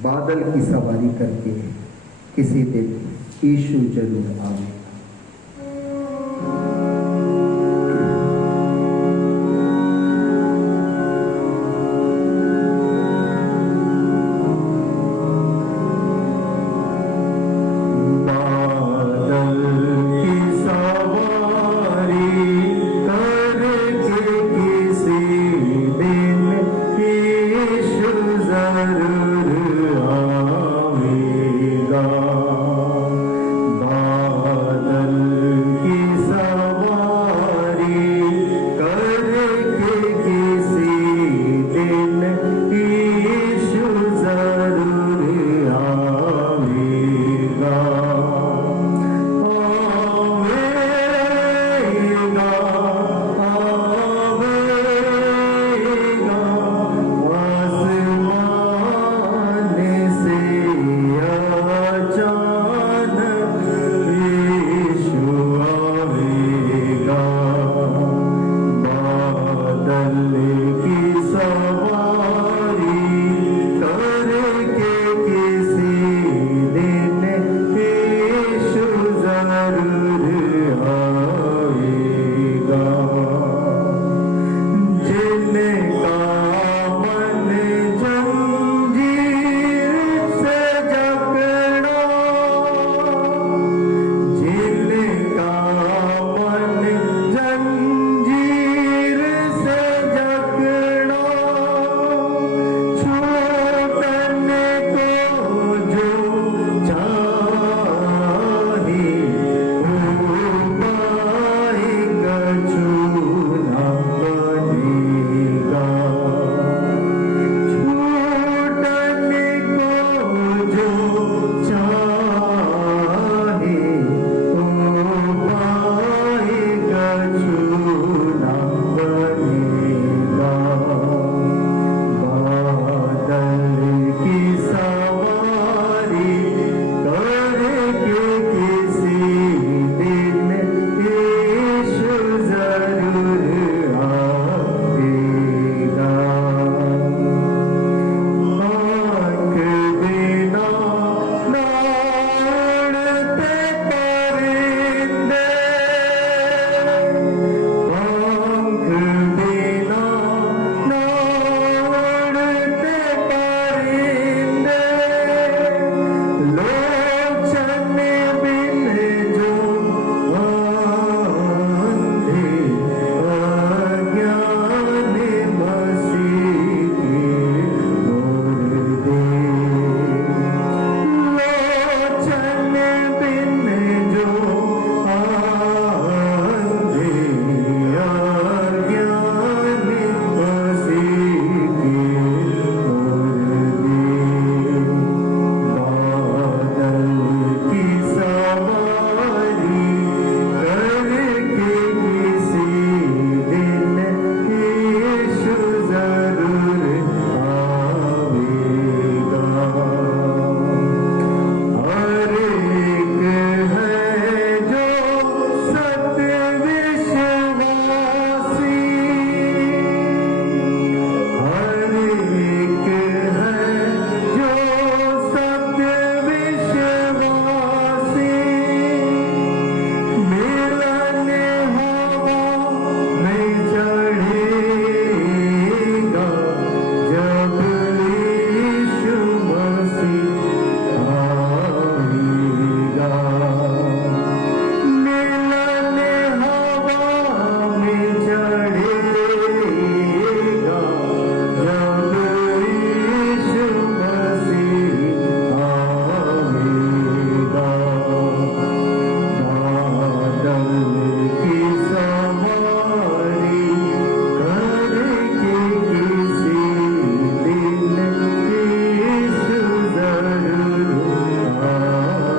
बादल की सवारी करके किसी दिन यीशु जरूर आवे। God बादल की सवारी करके किसी दिन यीशु जरूर आएगा। जिनका मन जंजीर से जकड़ा, जिनका मन जंजीर से जकड़ा, छूटने को जो चाहे वो पाएगा, छूना बनेगा। छूटने को जो चाहे वो पाएगा, छूना बनेगा। बादल की सवारी करके किसी दिन यीशु जरूर आएगा। आँख बिना ना उड़ते परिंदे, आँख बिना ना उड़ते परिंदे, लोचन बिन जो अंधे अज्ञान मसीह के मुर्दे, लोचन बिन जो अंधे अज्ञान मसीह के मुर्दे। बादल की सवारी करके किसी दिन यीशु जरूर आएगा। हर एक है जो सत्य विश्वासी, हर एक है जो सत्य विश्वासी, मिलन हवा में चढ़ेगा, जब यीशु मसीह आएगा। मिलन हवा में चढ़ेगा, जब यीशु मसीह आएगा। बादल की सवारी करके किसी दिन यीशु जरूर आएगा।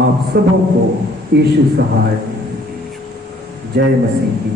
आप सबों को यीशु सहाय जय मसीह की